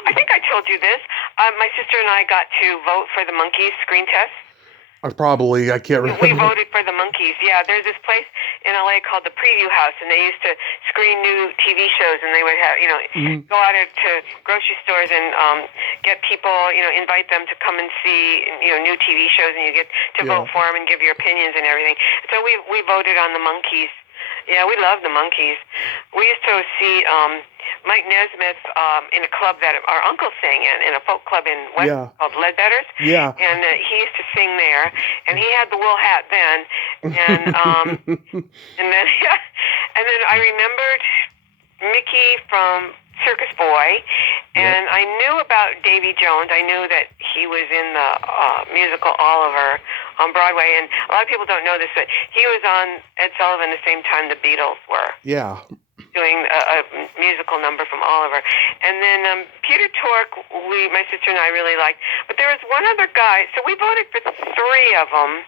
I think I told you this. My sister and I got to vote for the Monkees screen test. I can't remember. We voted for the Monkees. Yeah, there's this place in LA called the Preview House, and they used to screen new TV shows, and they would have, go out to grocery stores and get people, invite them to come and see, new TV shows, and you get to vote for them and give your opinions and everything. So we voted on the Monkees. Yeah, we love the Monkees. We used to see Mike Nesmith in a club that our uncle sang in a folk club in West called Ledbetter's. Yeah. And he used to sing there, and he had the wool hat then. And and then I remembered Mickey from Circus Boy, and I knew about Davy Jones. I knew that he was in the musical Oliver on Broadway, and a lot of people don't know this, but he was on Ed Sullivan the same time the Beatles were. Yeah. Doing a musical number from Oliver. And then Peter Tork, my sister and I really liked. But there was one other guy, so we voted for three of them.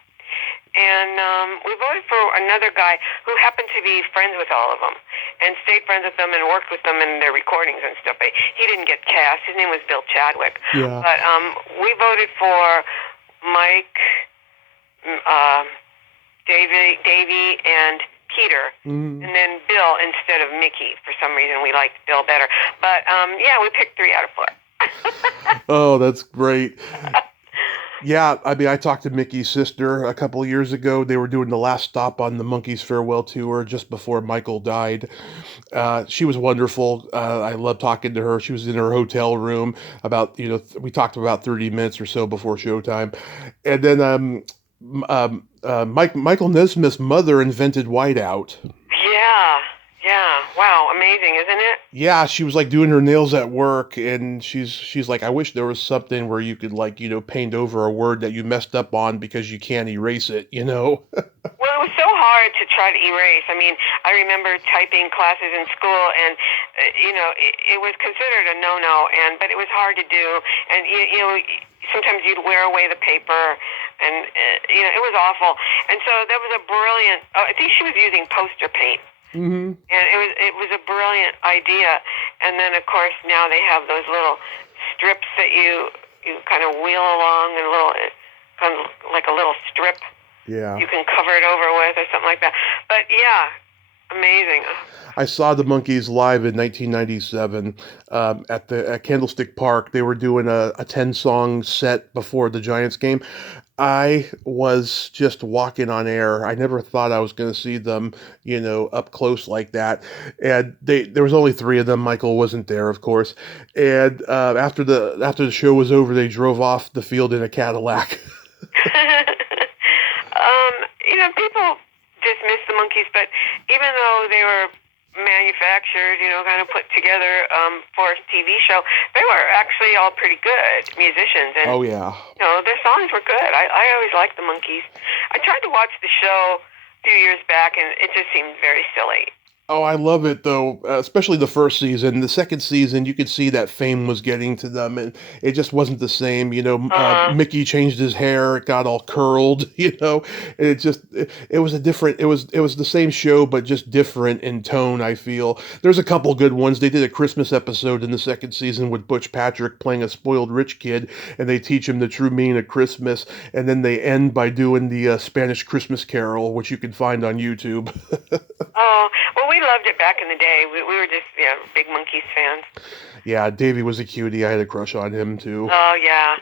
And we voted for another guy who happened to be friends with all of them and stayed friends with them and worked with them in their recordings and stuff. But he didn't get cast. His name was Bill Chadwick. Yeah. But we voted for Mike, Davy, and Peter, and then Bill instead of Mickey. For some reason, we liked Bill better. But, we picked 3 out of 4. Oh, that's great. Yeah, I mean, I talked to Mickey's sister a couple of years ago. They were doing the last stop on the Monkees farewell tour just before Michael died. She was wonderful. I loved talking to her. She was in her hotel room about, we talked about 30 minutes or so before showtime. And then Michael Nesmith's mother invented whiteout. Yeah. Wow, amazing, isn't it? Yeah, she was like doing her nails at work, and she's like, I wish there was something where you could paint over a word that you messed up on because you can't erase it, Well, it was so hard to try to erase. I mean, I remember typing classes in school, and it was considered a no-no, but it was hard to do, and sometimes you'd wear away the paper, and it was awful. And so that was a brilliant. I think she was using poster paint. Mm-hmm. And it was a brilliant idea. And then, of course, now they have those little strips that you kind of wheel along, and kind of like a little strip. Yeah. You can cover it over with or something like that. But yeah, amazing. I saw the Monkees live in 1997 at Candlestick Park. They were doing a 10-song set before the Giants game. I was just walking on air. I never thought I was going to see them, up close like that. And there was only 3 of them. Michael wasn't there, of course. And after the show was over, they drove off the field in a Cadillac. People dismiss the Monkees, but even though they were manufactured, kind of put together for a TV show, they were actually all pretty good musicians. And, oh, yeah. Their songs were good. I always liked the Monkees. I tried to watch the show a few years back, and it just seemed very silly. Oh, I love it, though, especially the first season. The second season, you could see that fame was getting to them, and it just wasn't the same. Mickey changed his hair. It got all curled, and it was the same show, but just different in tone, I feel. There's a couple good ones. They did a Christmas episode in the second season with Butch Patrick playing a spoiled rich kid, and they teach him the true meaning of Christmas, and then they end by doing the Spanish Christmas Carol, which you can find on YouTube. Oh, well, we loved it back in the day. We were just big Monkees fans. Yeah, Davey was a cutie. I had a crush on him too. Oh yeah,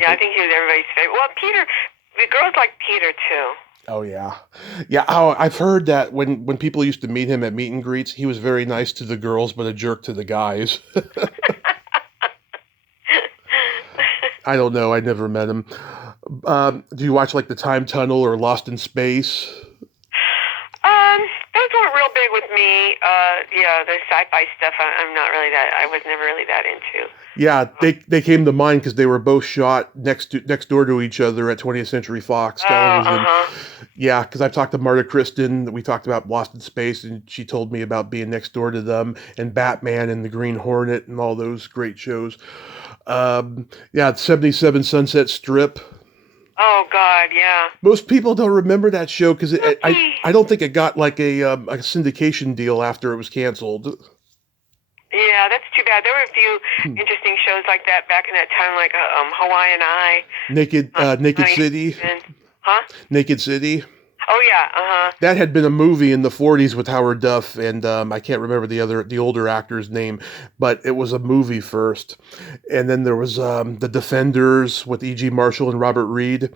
yeah. I think he was everybody's favorite. Well, Peter, the girls liked Peter too. Oh yeah, yeah. Oh, I've heard that when people used to meet him at meet and greets, he was very nice to the girls, but a jerk to the guys. I don't know. I never met him. Do you watch like the Time Tunnel or Lost in Space? Those weren't real big with me. The sci-fi stuff. I'm not really that. I was never really that into. Yeah, they came to mind because they were both shot next door to each other at 20th Century Fox television. Yeah, because I've talked to Marta Kristen. We talked about Lost in Space, and she told me about being next door to them, and Batman and the Green Hornet and all those great shows. 77 Sunset Strip. Oh God, yeah. Most people don't remember that show because I don't think it got like a syndication deal after it was canceled. Yeah, that's too bad. There were a few interesting shows like that back in that time, like Hawaiian Eye, Naked City, Naked City. Oh yeah, That had been a movie in the 40s with Howard Duff, and I can't remember the older actor's name, but it was a movie first. And then there was The Defenders with E.G. Marshall and Robert Reed.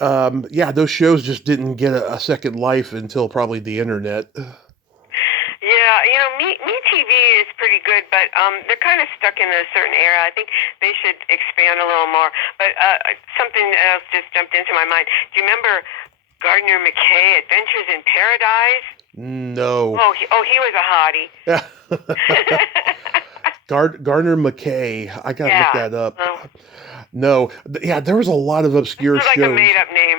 Those shows just didn't get a second life until probably the internet. Yeah, Me TV is pretty good, but they're kind of stuck in a certain era. I think they should expand a little more. But something else just jumped into my mind. Do you remember Gardner McKay, Adventures in Paradise? No. Oh, he was a hottie. Gardner McKay. I gotta look that up. No. Yeah, there was a lot of obscure shows. Like a made-up name.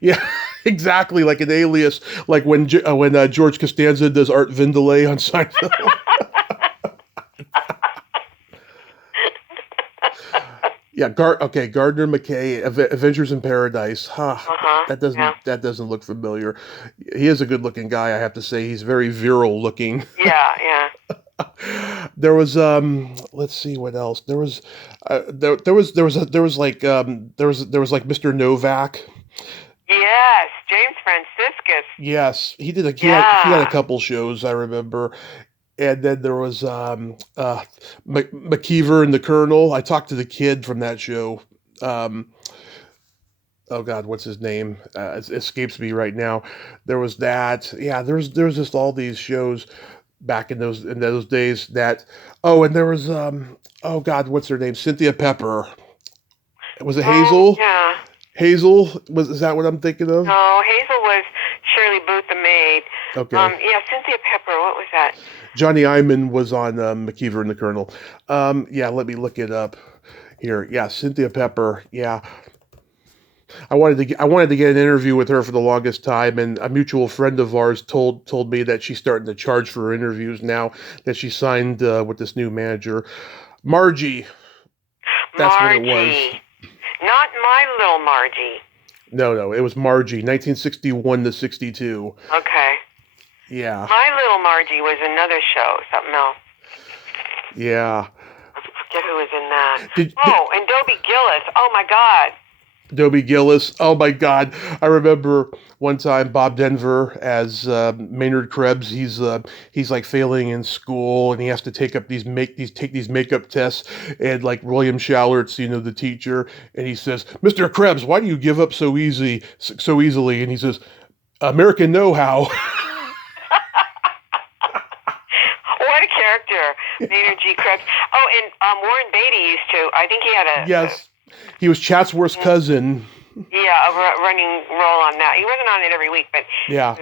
Yeah, exactly, like an alias, like when George Costanza does Art Vindelay on Seinfeld. Yeah, Gardner McKay, Adventures in Paradise. That doesn't look familiar. He is a good-looking guy, I have to say. He's very virile looking. Yeah. There was let's see what else. There was like Mr. Novak. Yes, James Franciscus. Yes, he did. He had a couple shows, I remember. And then there was McKeever and the Colonel. I talked to the kid from that show. Oh God, what's his name? It escapes me right now. There was that. Yeah, there was just all these shows back in those days. That. Oh, and there was oh God, what's her name? Cynthia Pepper. Was it Hazel? Yeah. Hazel? Is that what I'm thinking of? No, Hazel was Shirley Booth, the maid. Okay. Cynthia Pepper. What was that? Johnny Iman was on McKeever and the Colonel. Let me look it up here. Yeah, Cynthia Pepper. Yeah. I wanted to get an interview with her for the longest time, and a mutual friend of ours told me that she's starting to charge for her interviews now that she signed with this new manager, Margie. That's what it was. Not My Little Margie. No, it was Margie, 1961 to 62. Okay. Yeah. My Little Margie was another show, something else. Yeah. I forget who was in that. And Dobie Gillis. Oh my God. Dobie Gillis. Oh my God! I remember one time Bob Denver as Maynard Krebs. He's like failing in school, and he has to take these makeup tests. And like William Shallert's, the teacher, and he says, "Mr. Krebs, why do you give up so easily?" And he says, "American know-how." What a character, Maynard G. Krebs. Oh, and Warren Beatty used to. I think he had a. Yes. He was Chatsworth's cousin. Yeah, a running role on that. He wasn't on it every week, but yeah.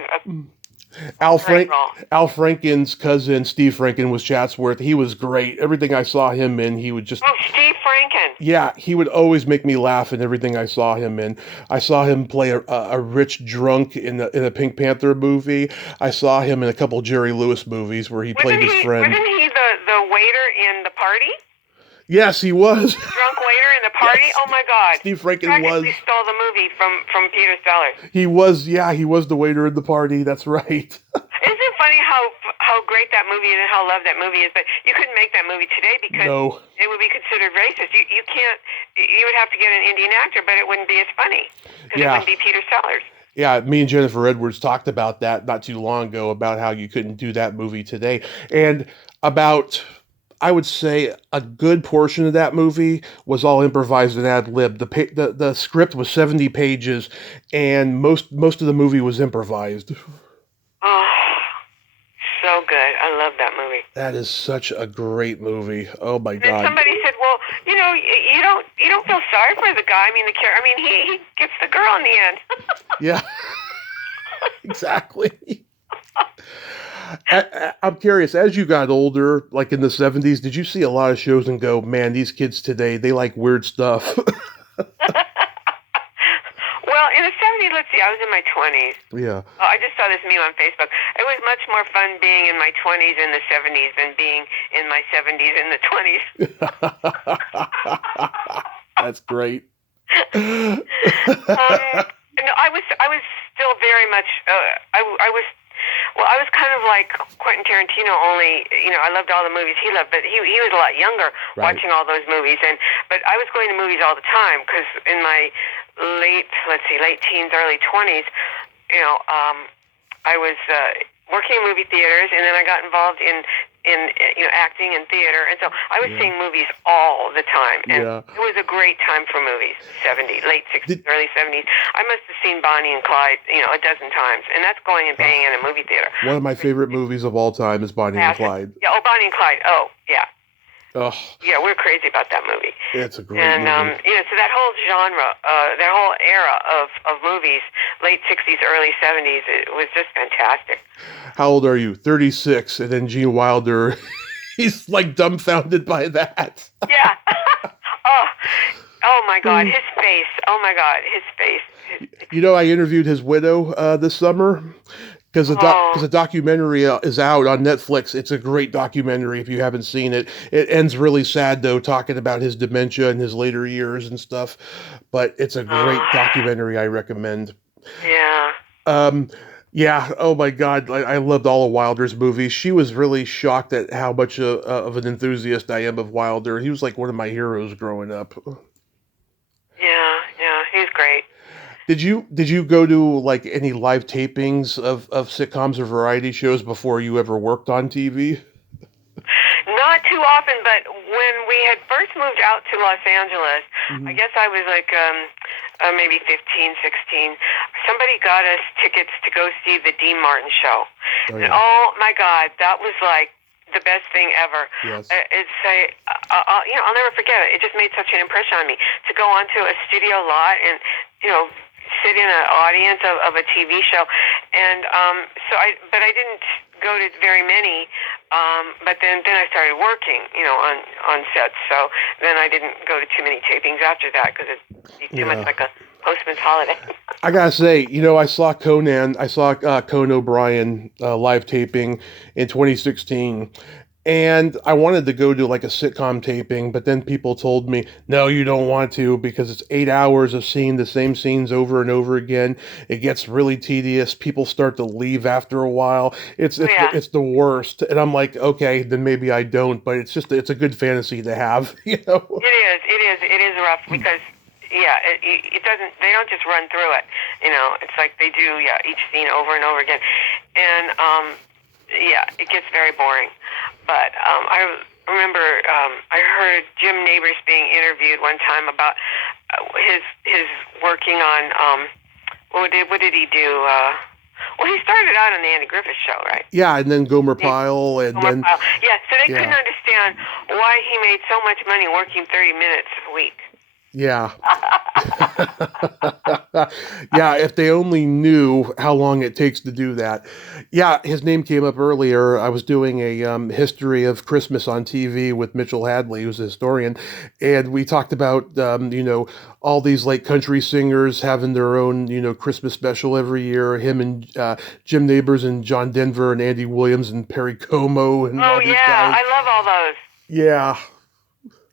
Al Franken's cousin, Steve Franken, was Chatsworth. He was great. Everything I saw him in, he would just. Oh, Steve Franken. Yeah, he would always make me laugh in everything I saw him in. I saw him play a rich drunk in a Pink Panther movie. I saw him in a couple Jerry Lewis movies where he played his friend. Wasn't he the waiter in The Party? Yes, he was. Drunk waiter in The Party? Yes. Oh my God. Steve Franken was. He stole the movie from Peter Sellers. He was the waiter in The Party. That's right. Isn't it funny how great that movie is and how loved that movie is? But you couldn't make that movie today because it would be considered racist. You can't. You would have to get an Indian actor, but it wouldn't be as funny because it wouldn't be Peter Sellers. Yeah, me and Jennifer Edwards talked about that not too long ago about how you couldn't do that movie today. And about, I would say, a good portion of that movie was all improvised and ad lib. The script was 70 pages, and most of the movie was improvised. Oh, so good. I love that movie. That is such a great movie. Oh my And God. somebody said, "Well, you don't feel sorry for the guy. I mean, he gets the girl in the end." Yeah, exactly. I'm curious, as you got older, like in the 70s, did you see a lot of shows and go, man, these kids today, they like weird stuff? Well, in the 70s, let's see, I was in my 20s. Yeah. Oh, I just saw this meme on Facebook. It was much more fun being in my 20s in the 70s than being in my 70s in the 20s. That's great. No, I was still very much, I was kind of like Quentin Tarantino, only, I loved all the movies he loved, but he was a lot younger, right, watching all those movies. But I was going to movies all the time because in my late teens, early 20s, I was working in movie theaters, and then I got involved in acting and theater, and so I was seeing movies all the time, and it was a great time for movies. Late 60s, early 70s. I must have seen Bonnie and Clyde, a dozen times, and that's going and paying in a movie theater. One of my favorite movies of all time is Bonnie and Clyde. Yeah, Bonnie and Clyde. Oh, yeah. Oh. Yeah, we're crazy about that movie. It's a great movie. So that whole genre, that whole era of movies, late 60s, early 70s, it was just fantastic. How old are you? 36, and then Gene Wilder, he's like dumbfounded by that. Yeah. Oh my God, his face. Oh my God, his face. I interviewed his widow this summer. Because the documentary is out on Netflix. It's a great documentary if you haven't seen it. It ends really sad, though, talking about his dementia and his later years and stuff. But it's a great documentary I recommend. Yeah. Yeah, oh my God, I loved all of Wilder's movies. She was really shocked at how much of an enthusiast I am of Wilder. He was like one of my heroes growing up. Yeah, he's great. Did you go to like any live tapings of sitcoms or variety shows before you ever worked on TV? Not too often, but when we had first moved out to Los Angeles, I guess I was like maybe 15, 16. Somebody got us tickets to go see the Dean Martin show. Oh, yeah. And oh my God, that was like the best thing ever. Yes. I'll never forget it. It just made such an impression on me to go onto a studio lot and sit in an audience of a TV show, and but I didn't go to very many. But then I started working, on sets. So then I didn't go to too many tapings after that because it's too much like a postman's holiday. I gotta say, I saw Conan O'Brien live taping in 2016. And I wanted to go to like a sitcom taping, but then people told me, no, you don't want to because it's 8 hours of seeing the same scenes over and over again. It gets really tedious. People start to leave after a while. It's the worst. And I'm like, okay, then maybe I don't, but it's a good fantasy to have, It is rough because it doesn't, they don't just run through it. It's like they do, each scene over and over again. And, it gets very boring. But I remember I heard Jim Nabors being interviewed one time about his working on what did he do? Well, he started out on the Andy Griffith Show, right? Yeah, and then Gomer Pyle, Yeah, so they couldn't understand why he made so much money working 30 minutes a week. Yeah. Yeah, if they only knew how long it takes to do that. Yeah, his name came up earlier. I was doing a history of Christmas on TV with Mitchell Hadley, who's a historian, and we talked about, all these like country singers having their own, Christmas special every year. Him and Jim Nabors and John Denver and Andy Williams and Perry Como and all these guys. I love all those. Yeah.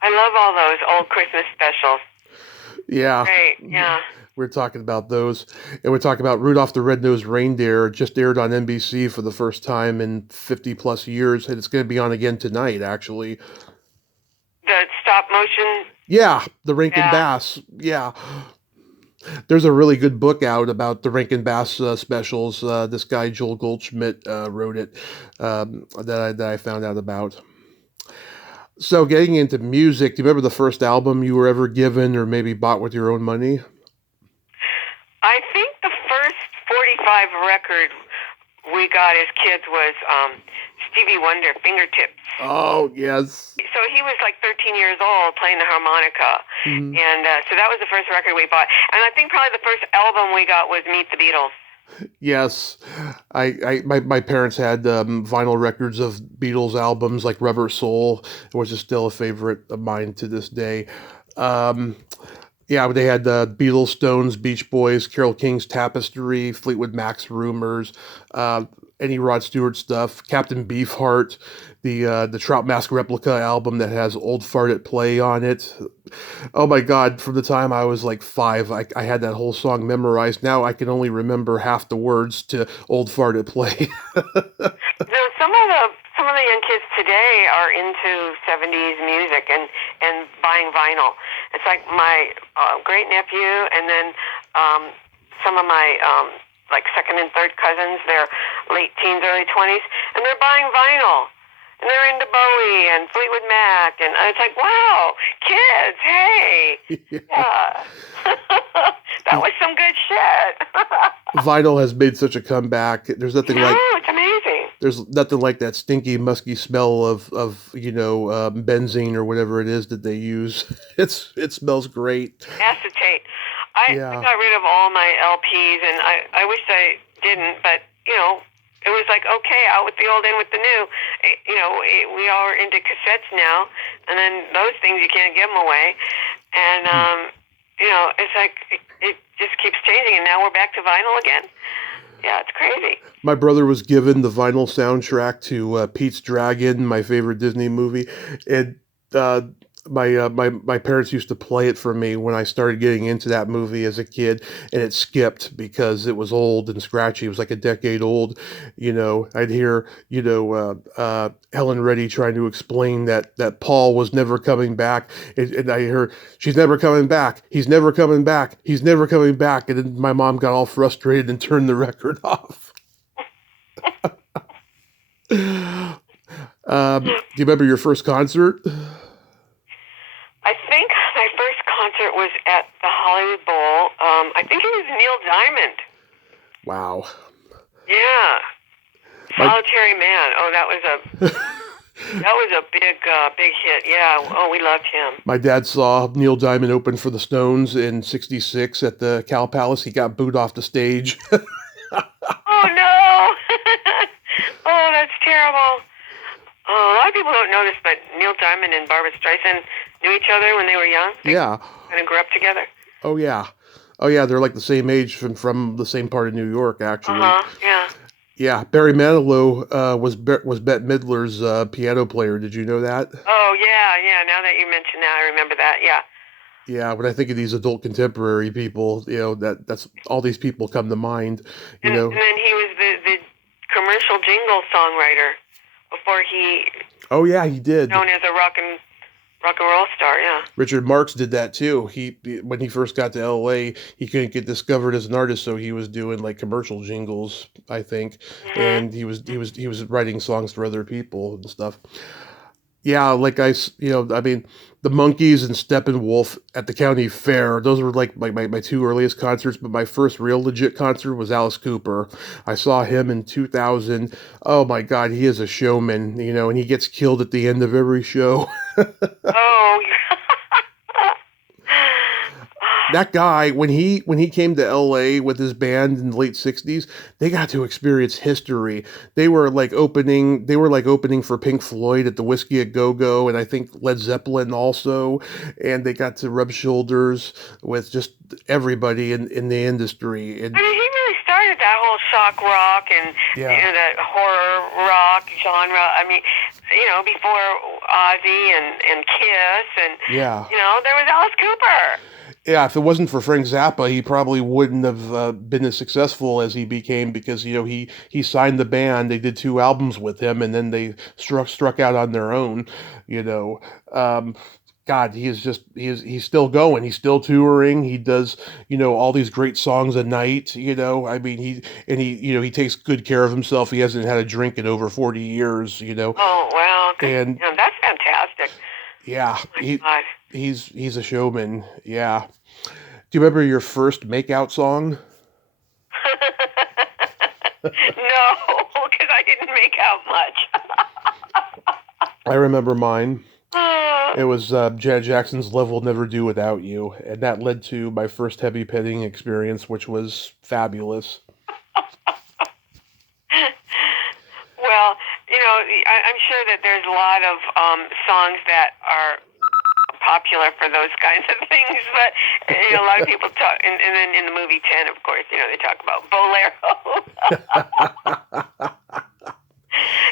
I love all those old Christmas specials. Yeah. Great, yeah. We're talking about those. And we're talking about Rudolph the Red-Nosed Reindeer. Just aired on NBC for the first time in 50 plus years. And it's going to be on again tonight, actually. The stop motion? Yeah, the Rankin Bass. Yeah. There's a really good book out about the Rankin Bass specials. This guy Joel Goldschmidt wrote it, that I found out about. So, getting into music, do you remember the first album you were ever given, or maybe bought with your own money? I think the first 45 record we got as kids was Stevie Wonder, Fingertips. Oh, yes. So he was like 13 years old playing the harmonica. Mm-hmm. And so that was the first record we bought. And I think probably the first album we got was Meet the Beatles. Yes, my parents had vinyl records of Beatles albums like Rubber Soul, which is still a favorite of mine to this day. Um, yeah, they had the Beatles, Stones, Beach Boys, Carole King's Tapestry, Fleetwood Mac's Rumors, uh, any Rod Stewart stuff, Captain Beefheart, the Trout Mask Replica album that has Old Fart at Play on it. Oh my God, from the time I was like 5, I had that whole song memorized. Now I can only remember half the words to Old Fart at Play. Some of the young kids today are into 70s music and buying vinyl. It's like my great nephew, and then some of my like second and third cousins. They're late teens, early 20s, and they're buying vinyl. And they're into Bowie and Fleetwood Mac, and it's like, wow, kids, hey, yeah. That was some good shit. Vinyl has made such a comeback. There's nothing like. It's amazing. There's nothing like that stinky, musky smell of benzene or whatever it is that they use. It smells great. Acetate. I got rid of all my LPs, and I wish I didn't, but it was like, okay, out with the old, in with the new. We all are into cassettes now, and then those things you can't give them away, and it's like it just keeps changing, and now we're back to vinyl again. Yeah, it's crazy. My brother was given the vinyl soundtrack to Pete's Dragon, my favorite Disney movie, and my parents used to play it for me when I started getting into that movie as a kid, and it skipped because it was old and scratchy. It was like a decade old. I'd hear Helen Reddy trying to explain that Paul was never coming back, and I heard, she's never coming back. He's never coming back. He's never coming back. And then my mom got all frustrated and turned the record off. Do you remember your first concert? I think my first concert was at the Hollywood Bowl. I think it was Neil Diamond. Wow. Yeah. Solitary Man. Oh, that was a big hit. Yeah. Oh, we loved him. My dad saw Neil Diamond open for the Stones in '66 at the Cal Palace. He got booed off the stage. Oh, no. Oh, that's terrible. Oh, a lot of people don't know this, but Neil Diamond and Barbra Streisand knew each other when they were young. They kind of grew up together. Oh, yeah. They're like the same age from the same part of New York, actually. Yeah. Yeah, Barry Manilow was Bette Midler's piano player. Did you know that? Oh, yeah. Now that you mention that, I remember that. Yeah. Yeah, when I think of these adult contemporary people, that's all these people come to mind. And then he was the commercial jingle songwriter before he. Oh yeah, he did. Known as a rock and roll star, yeah. Richard Marx did that too. When he first got to L.A., he couldn't get discovered as an artist, so he was doing like commercial jingles, I think, and he was writing songs for other people and stuff. Yeah, like the Monkees and Steppenwolf at the county fair. Those were like my two earliest concerts, but my first real legit concert was Alice Cooper. I saw him in 2000. Oh my God, he is a showman, and he gets killed at the end of every show. Oh. That guy, when he came to LA with his band in the late 60s, they got to experience history. They were like opening for Pink Floyd at the Whiskey a Go Go, and I think Led Zeppelin also, and they got to rub shoulders with just everybody in the industry. And I mean, he really started that whole shock rock and that horror rock genre. I mean, before Ozzy and Kiss and there was Alice Cooper. Yeah, if it wasn't for Frank Zappa, he probably wouldn't have been as successful as he became because he signed the band. They did 2 albums with him, and then they struck out on their own. God, he's still going. He's still touring. He does, all these great songs a night. I mean, he takes good care of himself. He hasn't had a drink in over 40 years. Oh wow, and that's fantastic. Yeah, God. he's a showman. Yeah. Do you remember your first makeout song? No, because I didn't make out much. I remember mine. It was Janet Jackson's Love Will Never Do Without You, and that led to my first heavy petting experience, which was fabulous. Well, I'm sure that there's a lot of songs that are popular for those kinds of things, but a lot of people talk, and then in the movie 10, of course, they talk about Bolero.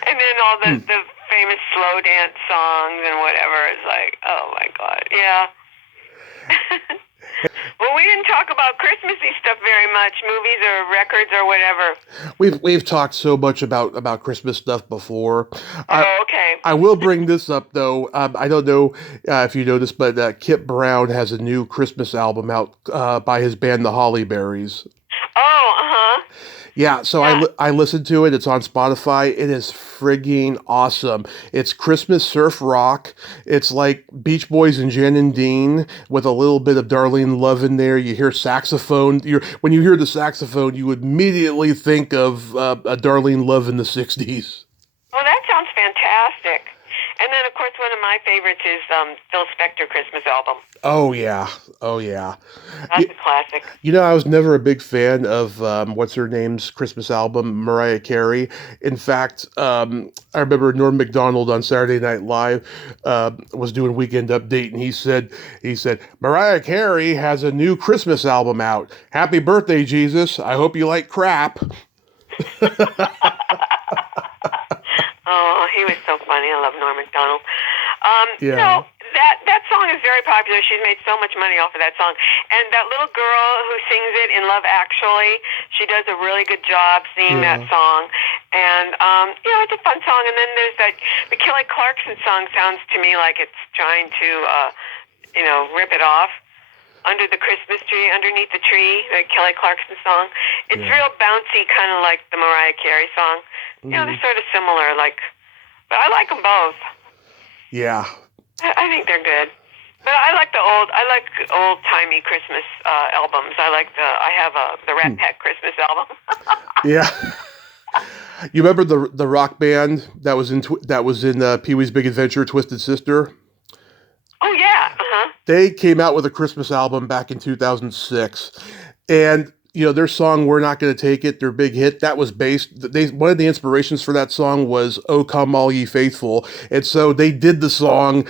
And then all the famous slow dance songs and whatever. It's like, oh my God, yeah. Well, we didn't talk about Christmassy stuff very much, movies or records or whatever. We've talked so much about Christmas stuff before. Oh, okay. I will bring this up though. I don't know if you know this, but Kip Brown has a new Christmas album out by his band, the Hollyberries. Oh, uh-huh. Yeah, so yeah. I listened to it. It's on Spotify. It is frigging awesome. It's Christmas surf rock. It's like Beach Boys and Jen and Dean with a little bit of Darlene Love in there. You hear saxophone. When you hear the saxophone, you immediately think of a Darlene Love in the 60s. Oh, that sounds fantastic. And then, of course, one of my favorites is Phil Spector Christmas album. Oh, yeah. Oh, yeah. That's a classic. I was never a big fan of what's-her-name's Christmas album, Mariah Carey. In fact, I remember Norm Macdonald on Saturday Night Live was doing Weekend Update, and he said, Mariah Carey has a new Christmas album out. Happy birthday, Jesus. I hope you like crap. Oh, he was so funny. I love Norm Macdonald. Yeah. That song is very popular. She's made so much money off of that song. And that little girl who sings it in Love Actually, she does a really good job singing that song. And, it's a fun song. And then there's the Kelly Clarkson song sounds to me like it's trying to, rip it off. Under the Christmas Tree, Underneath the Tree, the Kelly Clarkson song. It's real bouncy, kind of like the Mariah Carey song. They're sort of similar, but I like them both. Yeah. I think they're good. But I like old timey Christmas albums. I have the Rat Pack Christmas album. Yeah. You remember the rock band that was in Pee-wee's Big Adventure, Twisted Sister? Oh yeah. Uh-huh. They came out with a Christmas album back in 2006, and their song "We're Not Gonna Take It," their big hit, that was one of the inspirations for that song was "Oh Come All Ye Faithful," and so they did the song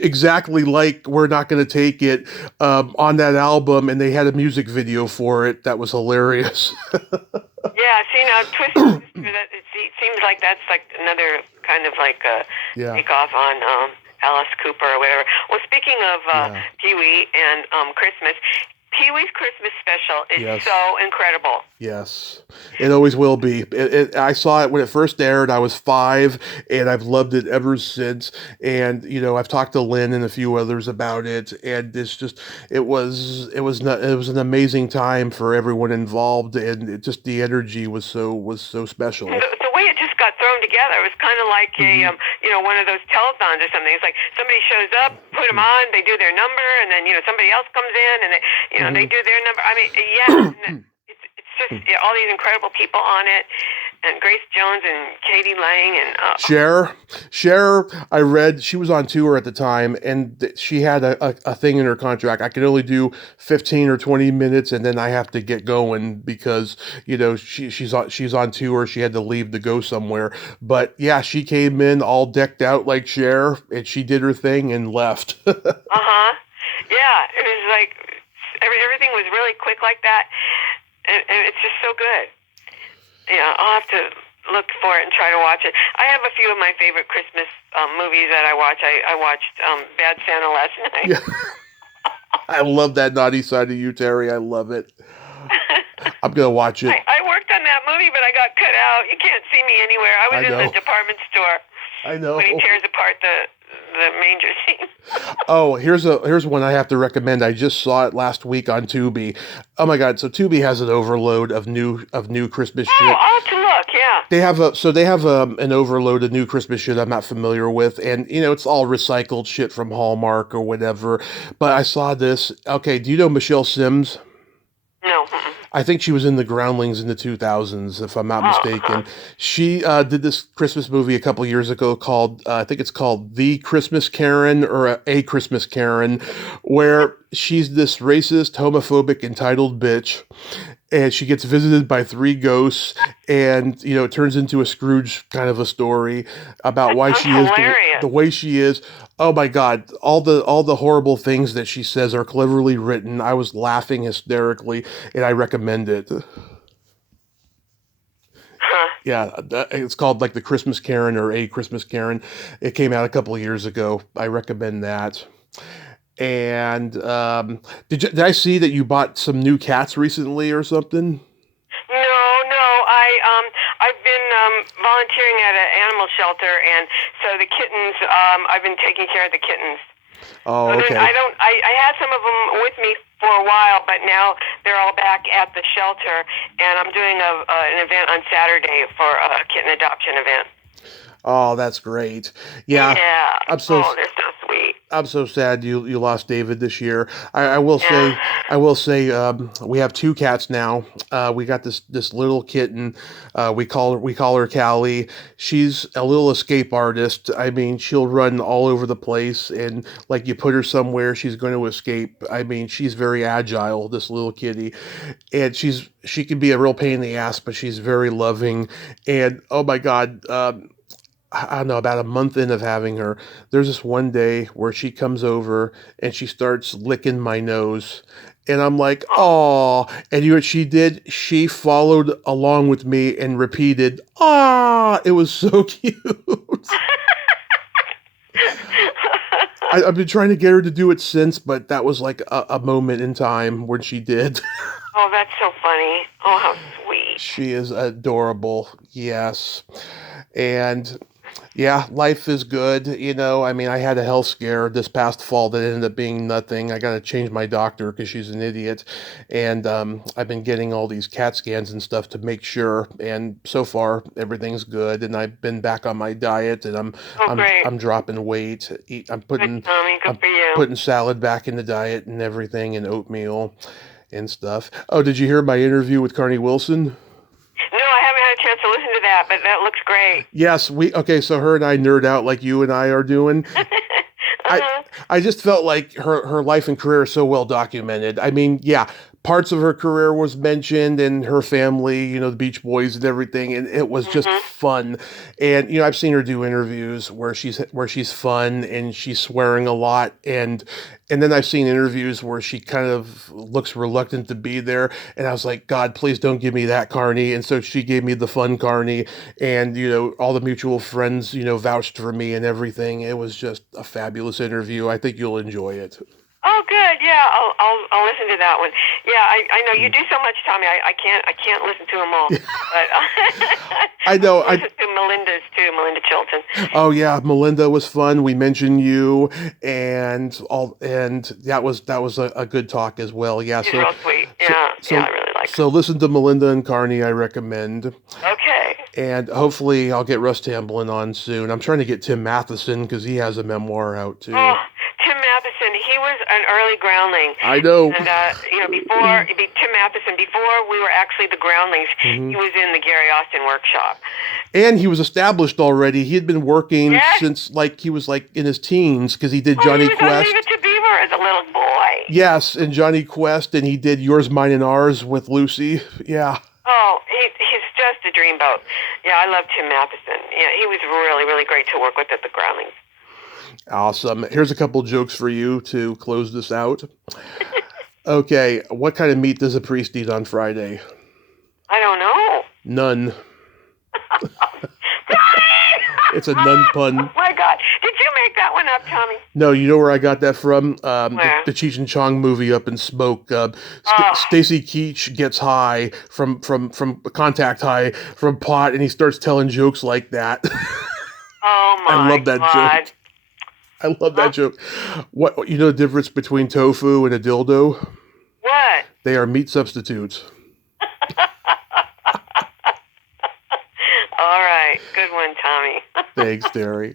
exactly like "We're Not Gonna Take It" on that album, and they had a music video for it that was hilarious. Yeah, see now, Twisted Sister, it seems like that's like another kind of like a takeoff on Alice Cooper or whatever. Well, speaking of Pee-wee and Christmas, Pee-wee's Christmas special is so incredible. Yes, it always will be. I saw it when it first aired. I was 5, and I've loved it ever since. And I've talked to Lynn and a few others about it, and it was an amazing time for everyone involved, and the energy was so special. The way it just got thrown together, it was kind of like one of those telethons or something. It's like somebody shows up, put them on, they do their number, and then somebody else comes in, and they do their number. I mean, it's just all these incredible people on it, and Grace Jones and Katie Lang and Cher. I read she was on tour at the time, and she had a thing in her contract. I could only do 15 or 20 minutes, and then I have to get going because she's on tour. She had to leave to go somewhere. But yeah, she came in all decked out like Cher, and she did her thing and left. Yeah, it was like everything was really quick like that, and it's just so good. Yeah, I'll have to look for it and try to watch it. I have a few of my favorite Christmas movies that I watch. I watched Bad Santa last night. Yeah. I love that naughty side of you, Terry. I love it. I'm going to watch it. I worked on that movie, but I got cut out. You can't see me anywhere. I was in the department store. I know. When he tears apart the manger scene. Oh, here's one I have to recommend. I just saw it last week on Tubi. Oh my God! So Tubi has an overload of new Christmas shit. Oh, I'll have to look. Yeah. They have an overload of new Christmas shit I'm not familiar with, and it's all recycled shit from Hallmark or whatever. But I saw this. Okay, do you know Michelle Sims? No. I think she was in the Groundlings in the 2000s, if I'm not mistaken. She did this Christmas movie a couple years ago called, I think it's called The Christmas Karen or A Christmas Karen, where she's this racist, homophobic, entitled bitch. And she gets visited by 3 ghosts, and it turns into a Scrooge kind of a story about why she is the way she is. Oh my God! All the horrible things that she says are cleverly written. I was laughing hysterically, and I recommend it. Yeah, it's called like The Christmas Karen or A Christmas Karen. It came out a couple of years ago. I recommend that. And did I see that you bought some new cats recently or something? No. I've been volunteering at an animal shelter, and so the kittens. I've been taking care of the kittens. Oh, okay. I had some of them with me for a while, but now they're all back at the shelter, and I'm doing an event on Saturday for a kitten adoption event. Oh, that's great. Yeah. Yeah. they're so sweet. I'm so sad you lost David this year. I will say we have 2 cats now. We got this little kitten. We call her Callie. She's a little escape artist. I mean, she'll run all over the place, and like you put her somewhere, she's going to escape. I mean, she's very agile, this little kitty, and she can be a real pain in the ass, but she's very loving. And oh my God. I don't know, about a month in of having her, there's this one day where she comes over and she starts licking my nose. And I'm like, oh, and you know what she did? She followed along with me and repeated, ah, it was so cute. I've been trying to get her to do it since, but that was like a moment in time when she did. Oh, that's so funny. Oh, how sweet. She is adorable. Yes. And yeah, life is good. I mean, I had a health scare this past fall that ended up being nothing. I got to change my doctor because she's an idiot. And I've been getting all these CAT scans and stuff to make sure. And so far, everything's good. And I've been back on my diet, and I'm dropping weight. I'm putting putting salad back in the diet and everything, and oatmeal and stuff. Oh, did you hear my interview with Carney Wilson? No, I haven't had a chance to listen to that, but that looks great. Yes, so her and I nerd out like you and I are doing. I just felt like her life and career is so well documented. I mean, yeah, parts of her career was mentioned, and her family, the Beach Boys and everything, and it was just fun. And I've seen her do interviews where she's fun and she's swearing a lot, and then I've seen interviews where she kind of looks reluctant to be there, and I was like, God, please don't give me that Carney. And so she gave me the fun Carney, and all the mutual friends vouched for me and everything. It was just a fabulous interview. I think you'll enjoy it. Oh, good. Yeah, I'll listen to that one. Yeah, I know you do so much, Tommy. I can't listen to them all. But I know. I listen to Melinda's too, Melinda Chilton. Oh yeah, Melinda was fun. We mentioned you, and that was a good talk as well. Yeah, she's real sweet. Yeah, I really like her. So listen to Melinda and Carney. I recommend. Okay. And hopefully I'll get Russ Tamblyn on soon. I'm trying to get Tim Matheson because he has a memoir out too. Oh, Tim Matheson, he was an early groundling. I know. And, before Tim Matheson, before we were actually the groundlings, he was in the Gary Austin workshop. And he was established already. He had been working since he was in his teens because he did Johnny Quest. He was on Leave It to Beaver as a little boy. Yes, and Johnny Quest, and he did Yours, Mine, and Ours with Lucy. Yeah. Oh, he's just a dreamboat. Yeah, I love Tim Matheson. Yeah, he was really, really great to work with at the Groundlings. Awesome. Here's a couple jokes for you to close this out. Okay, what kind of meat does a priest eat on Friday? I don't know. None. It's a nun pun. Oh my God. Did you make that one up, Tommy? No, you know where I got that from? The Cheech and Chong movie, Up in Smoke. Stacy Keach gets high from contact high from pot, and he starts telling jokes like that. Oh my I love that God. joke. I love that joke. What, you know the difference between tofu and a dildo? What? They are meat substitutes. All right. Good one, Tommy. Thanks, Terry.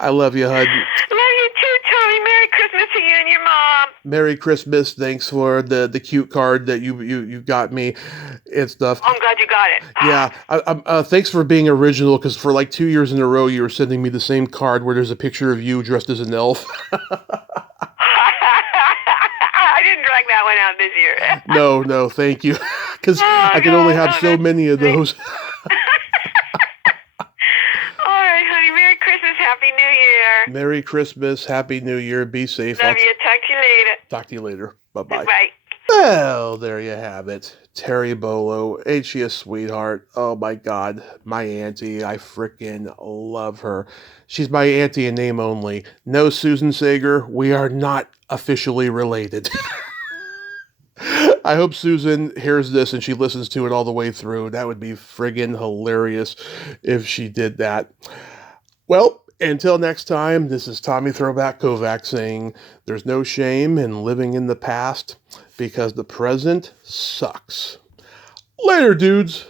I love you, hon. Love you too, Tommy. Merry Christmas to you and your mom. Merry Christmas. Thanks for the cute card that you got me and stuff. I'm glad you got it. Yeah. Thanks for being original, because for like 2 years in a row, you were sending me the same card where there's a picture of you dressed as an elf. I didn't drag that one out this year. No, thank you. Because I can only have so many of those. All right, honey. Merry Christmas. Happy New Year. Merry Christmas. Happy New Year. Be safe. Love you. Talk to you later. Talk to you later. Bye-bye. Bye. Well, there you have it. Terry Bolo. Ain't she a sweetheart? Oh my God. My auntie. I frickin' love her. She's my auntie in name only. No Susan Sager. We are not officially related. I hope Susan hears this and she listens to it all the way through. That would be friggin' hilarious if she did that. Well, until next time, this is Tommy Throwback Kovac saying there's no shame in living in the past because the present sucks. Later, dudes.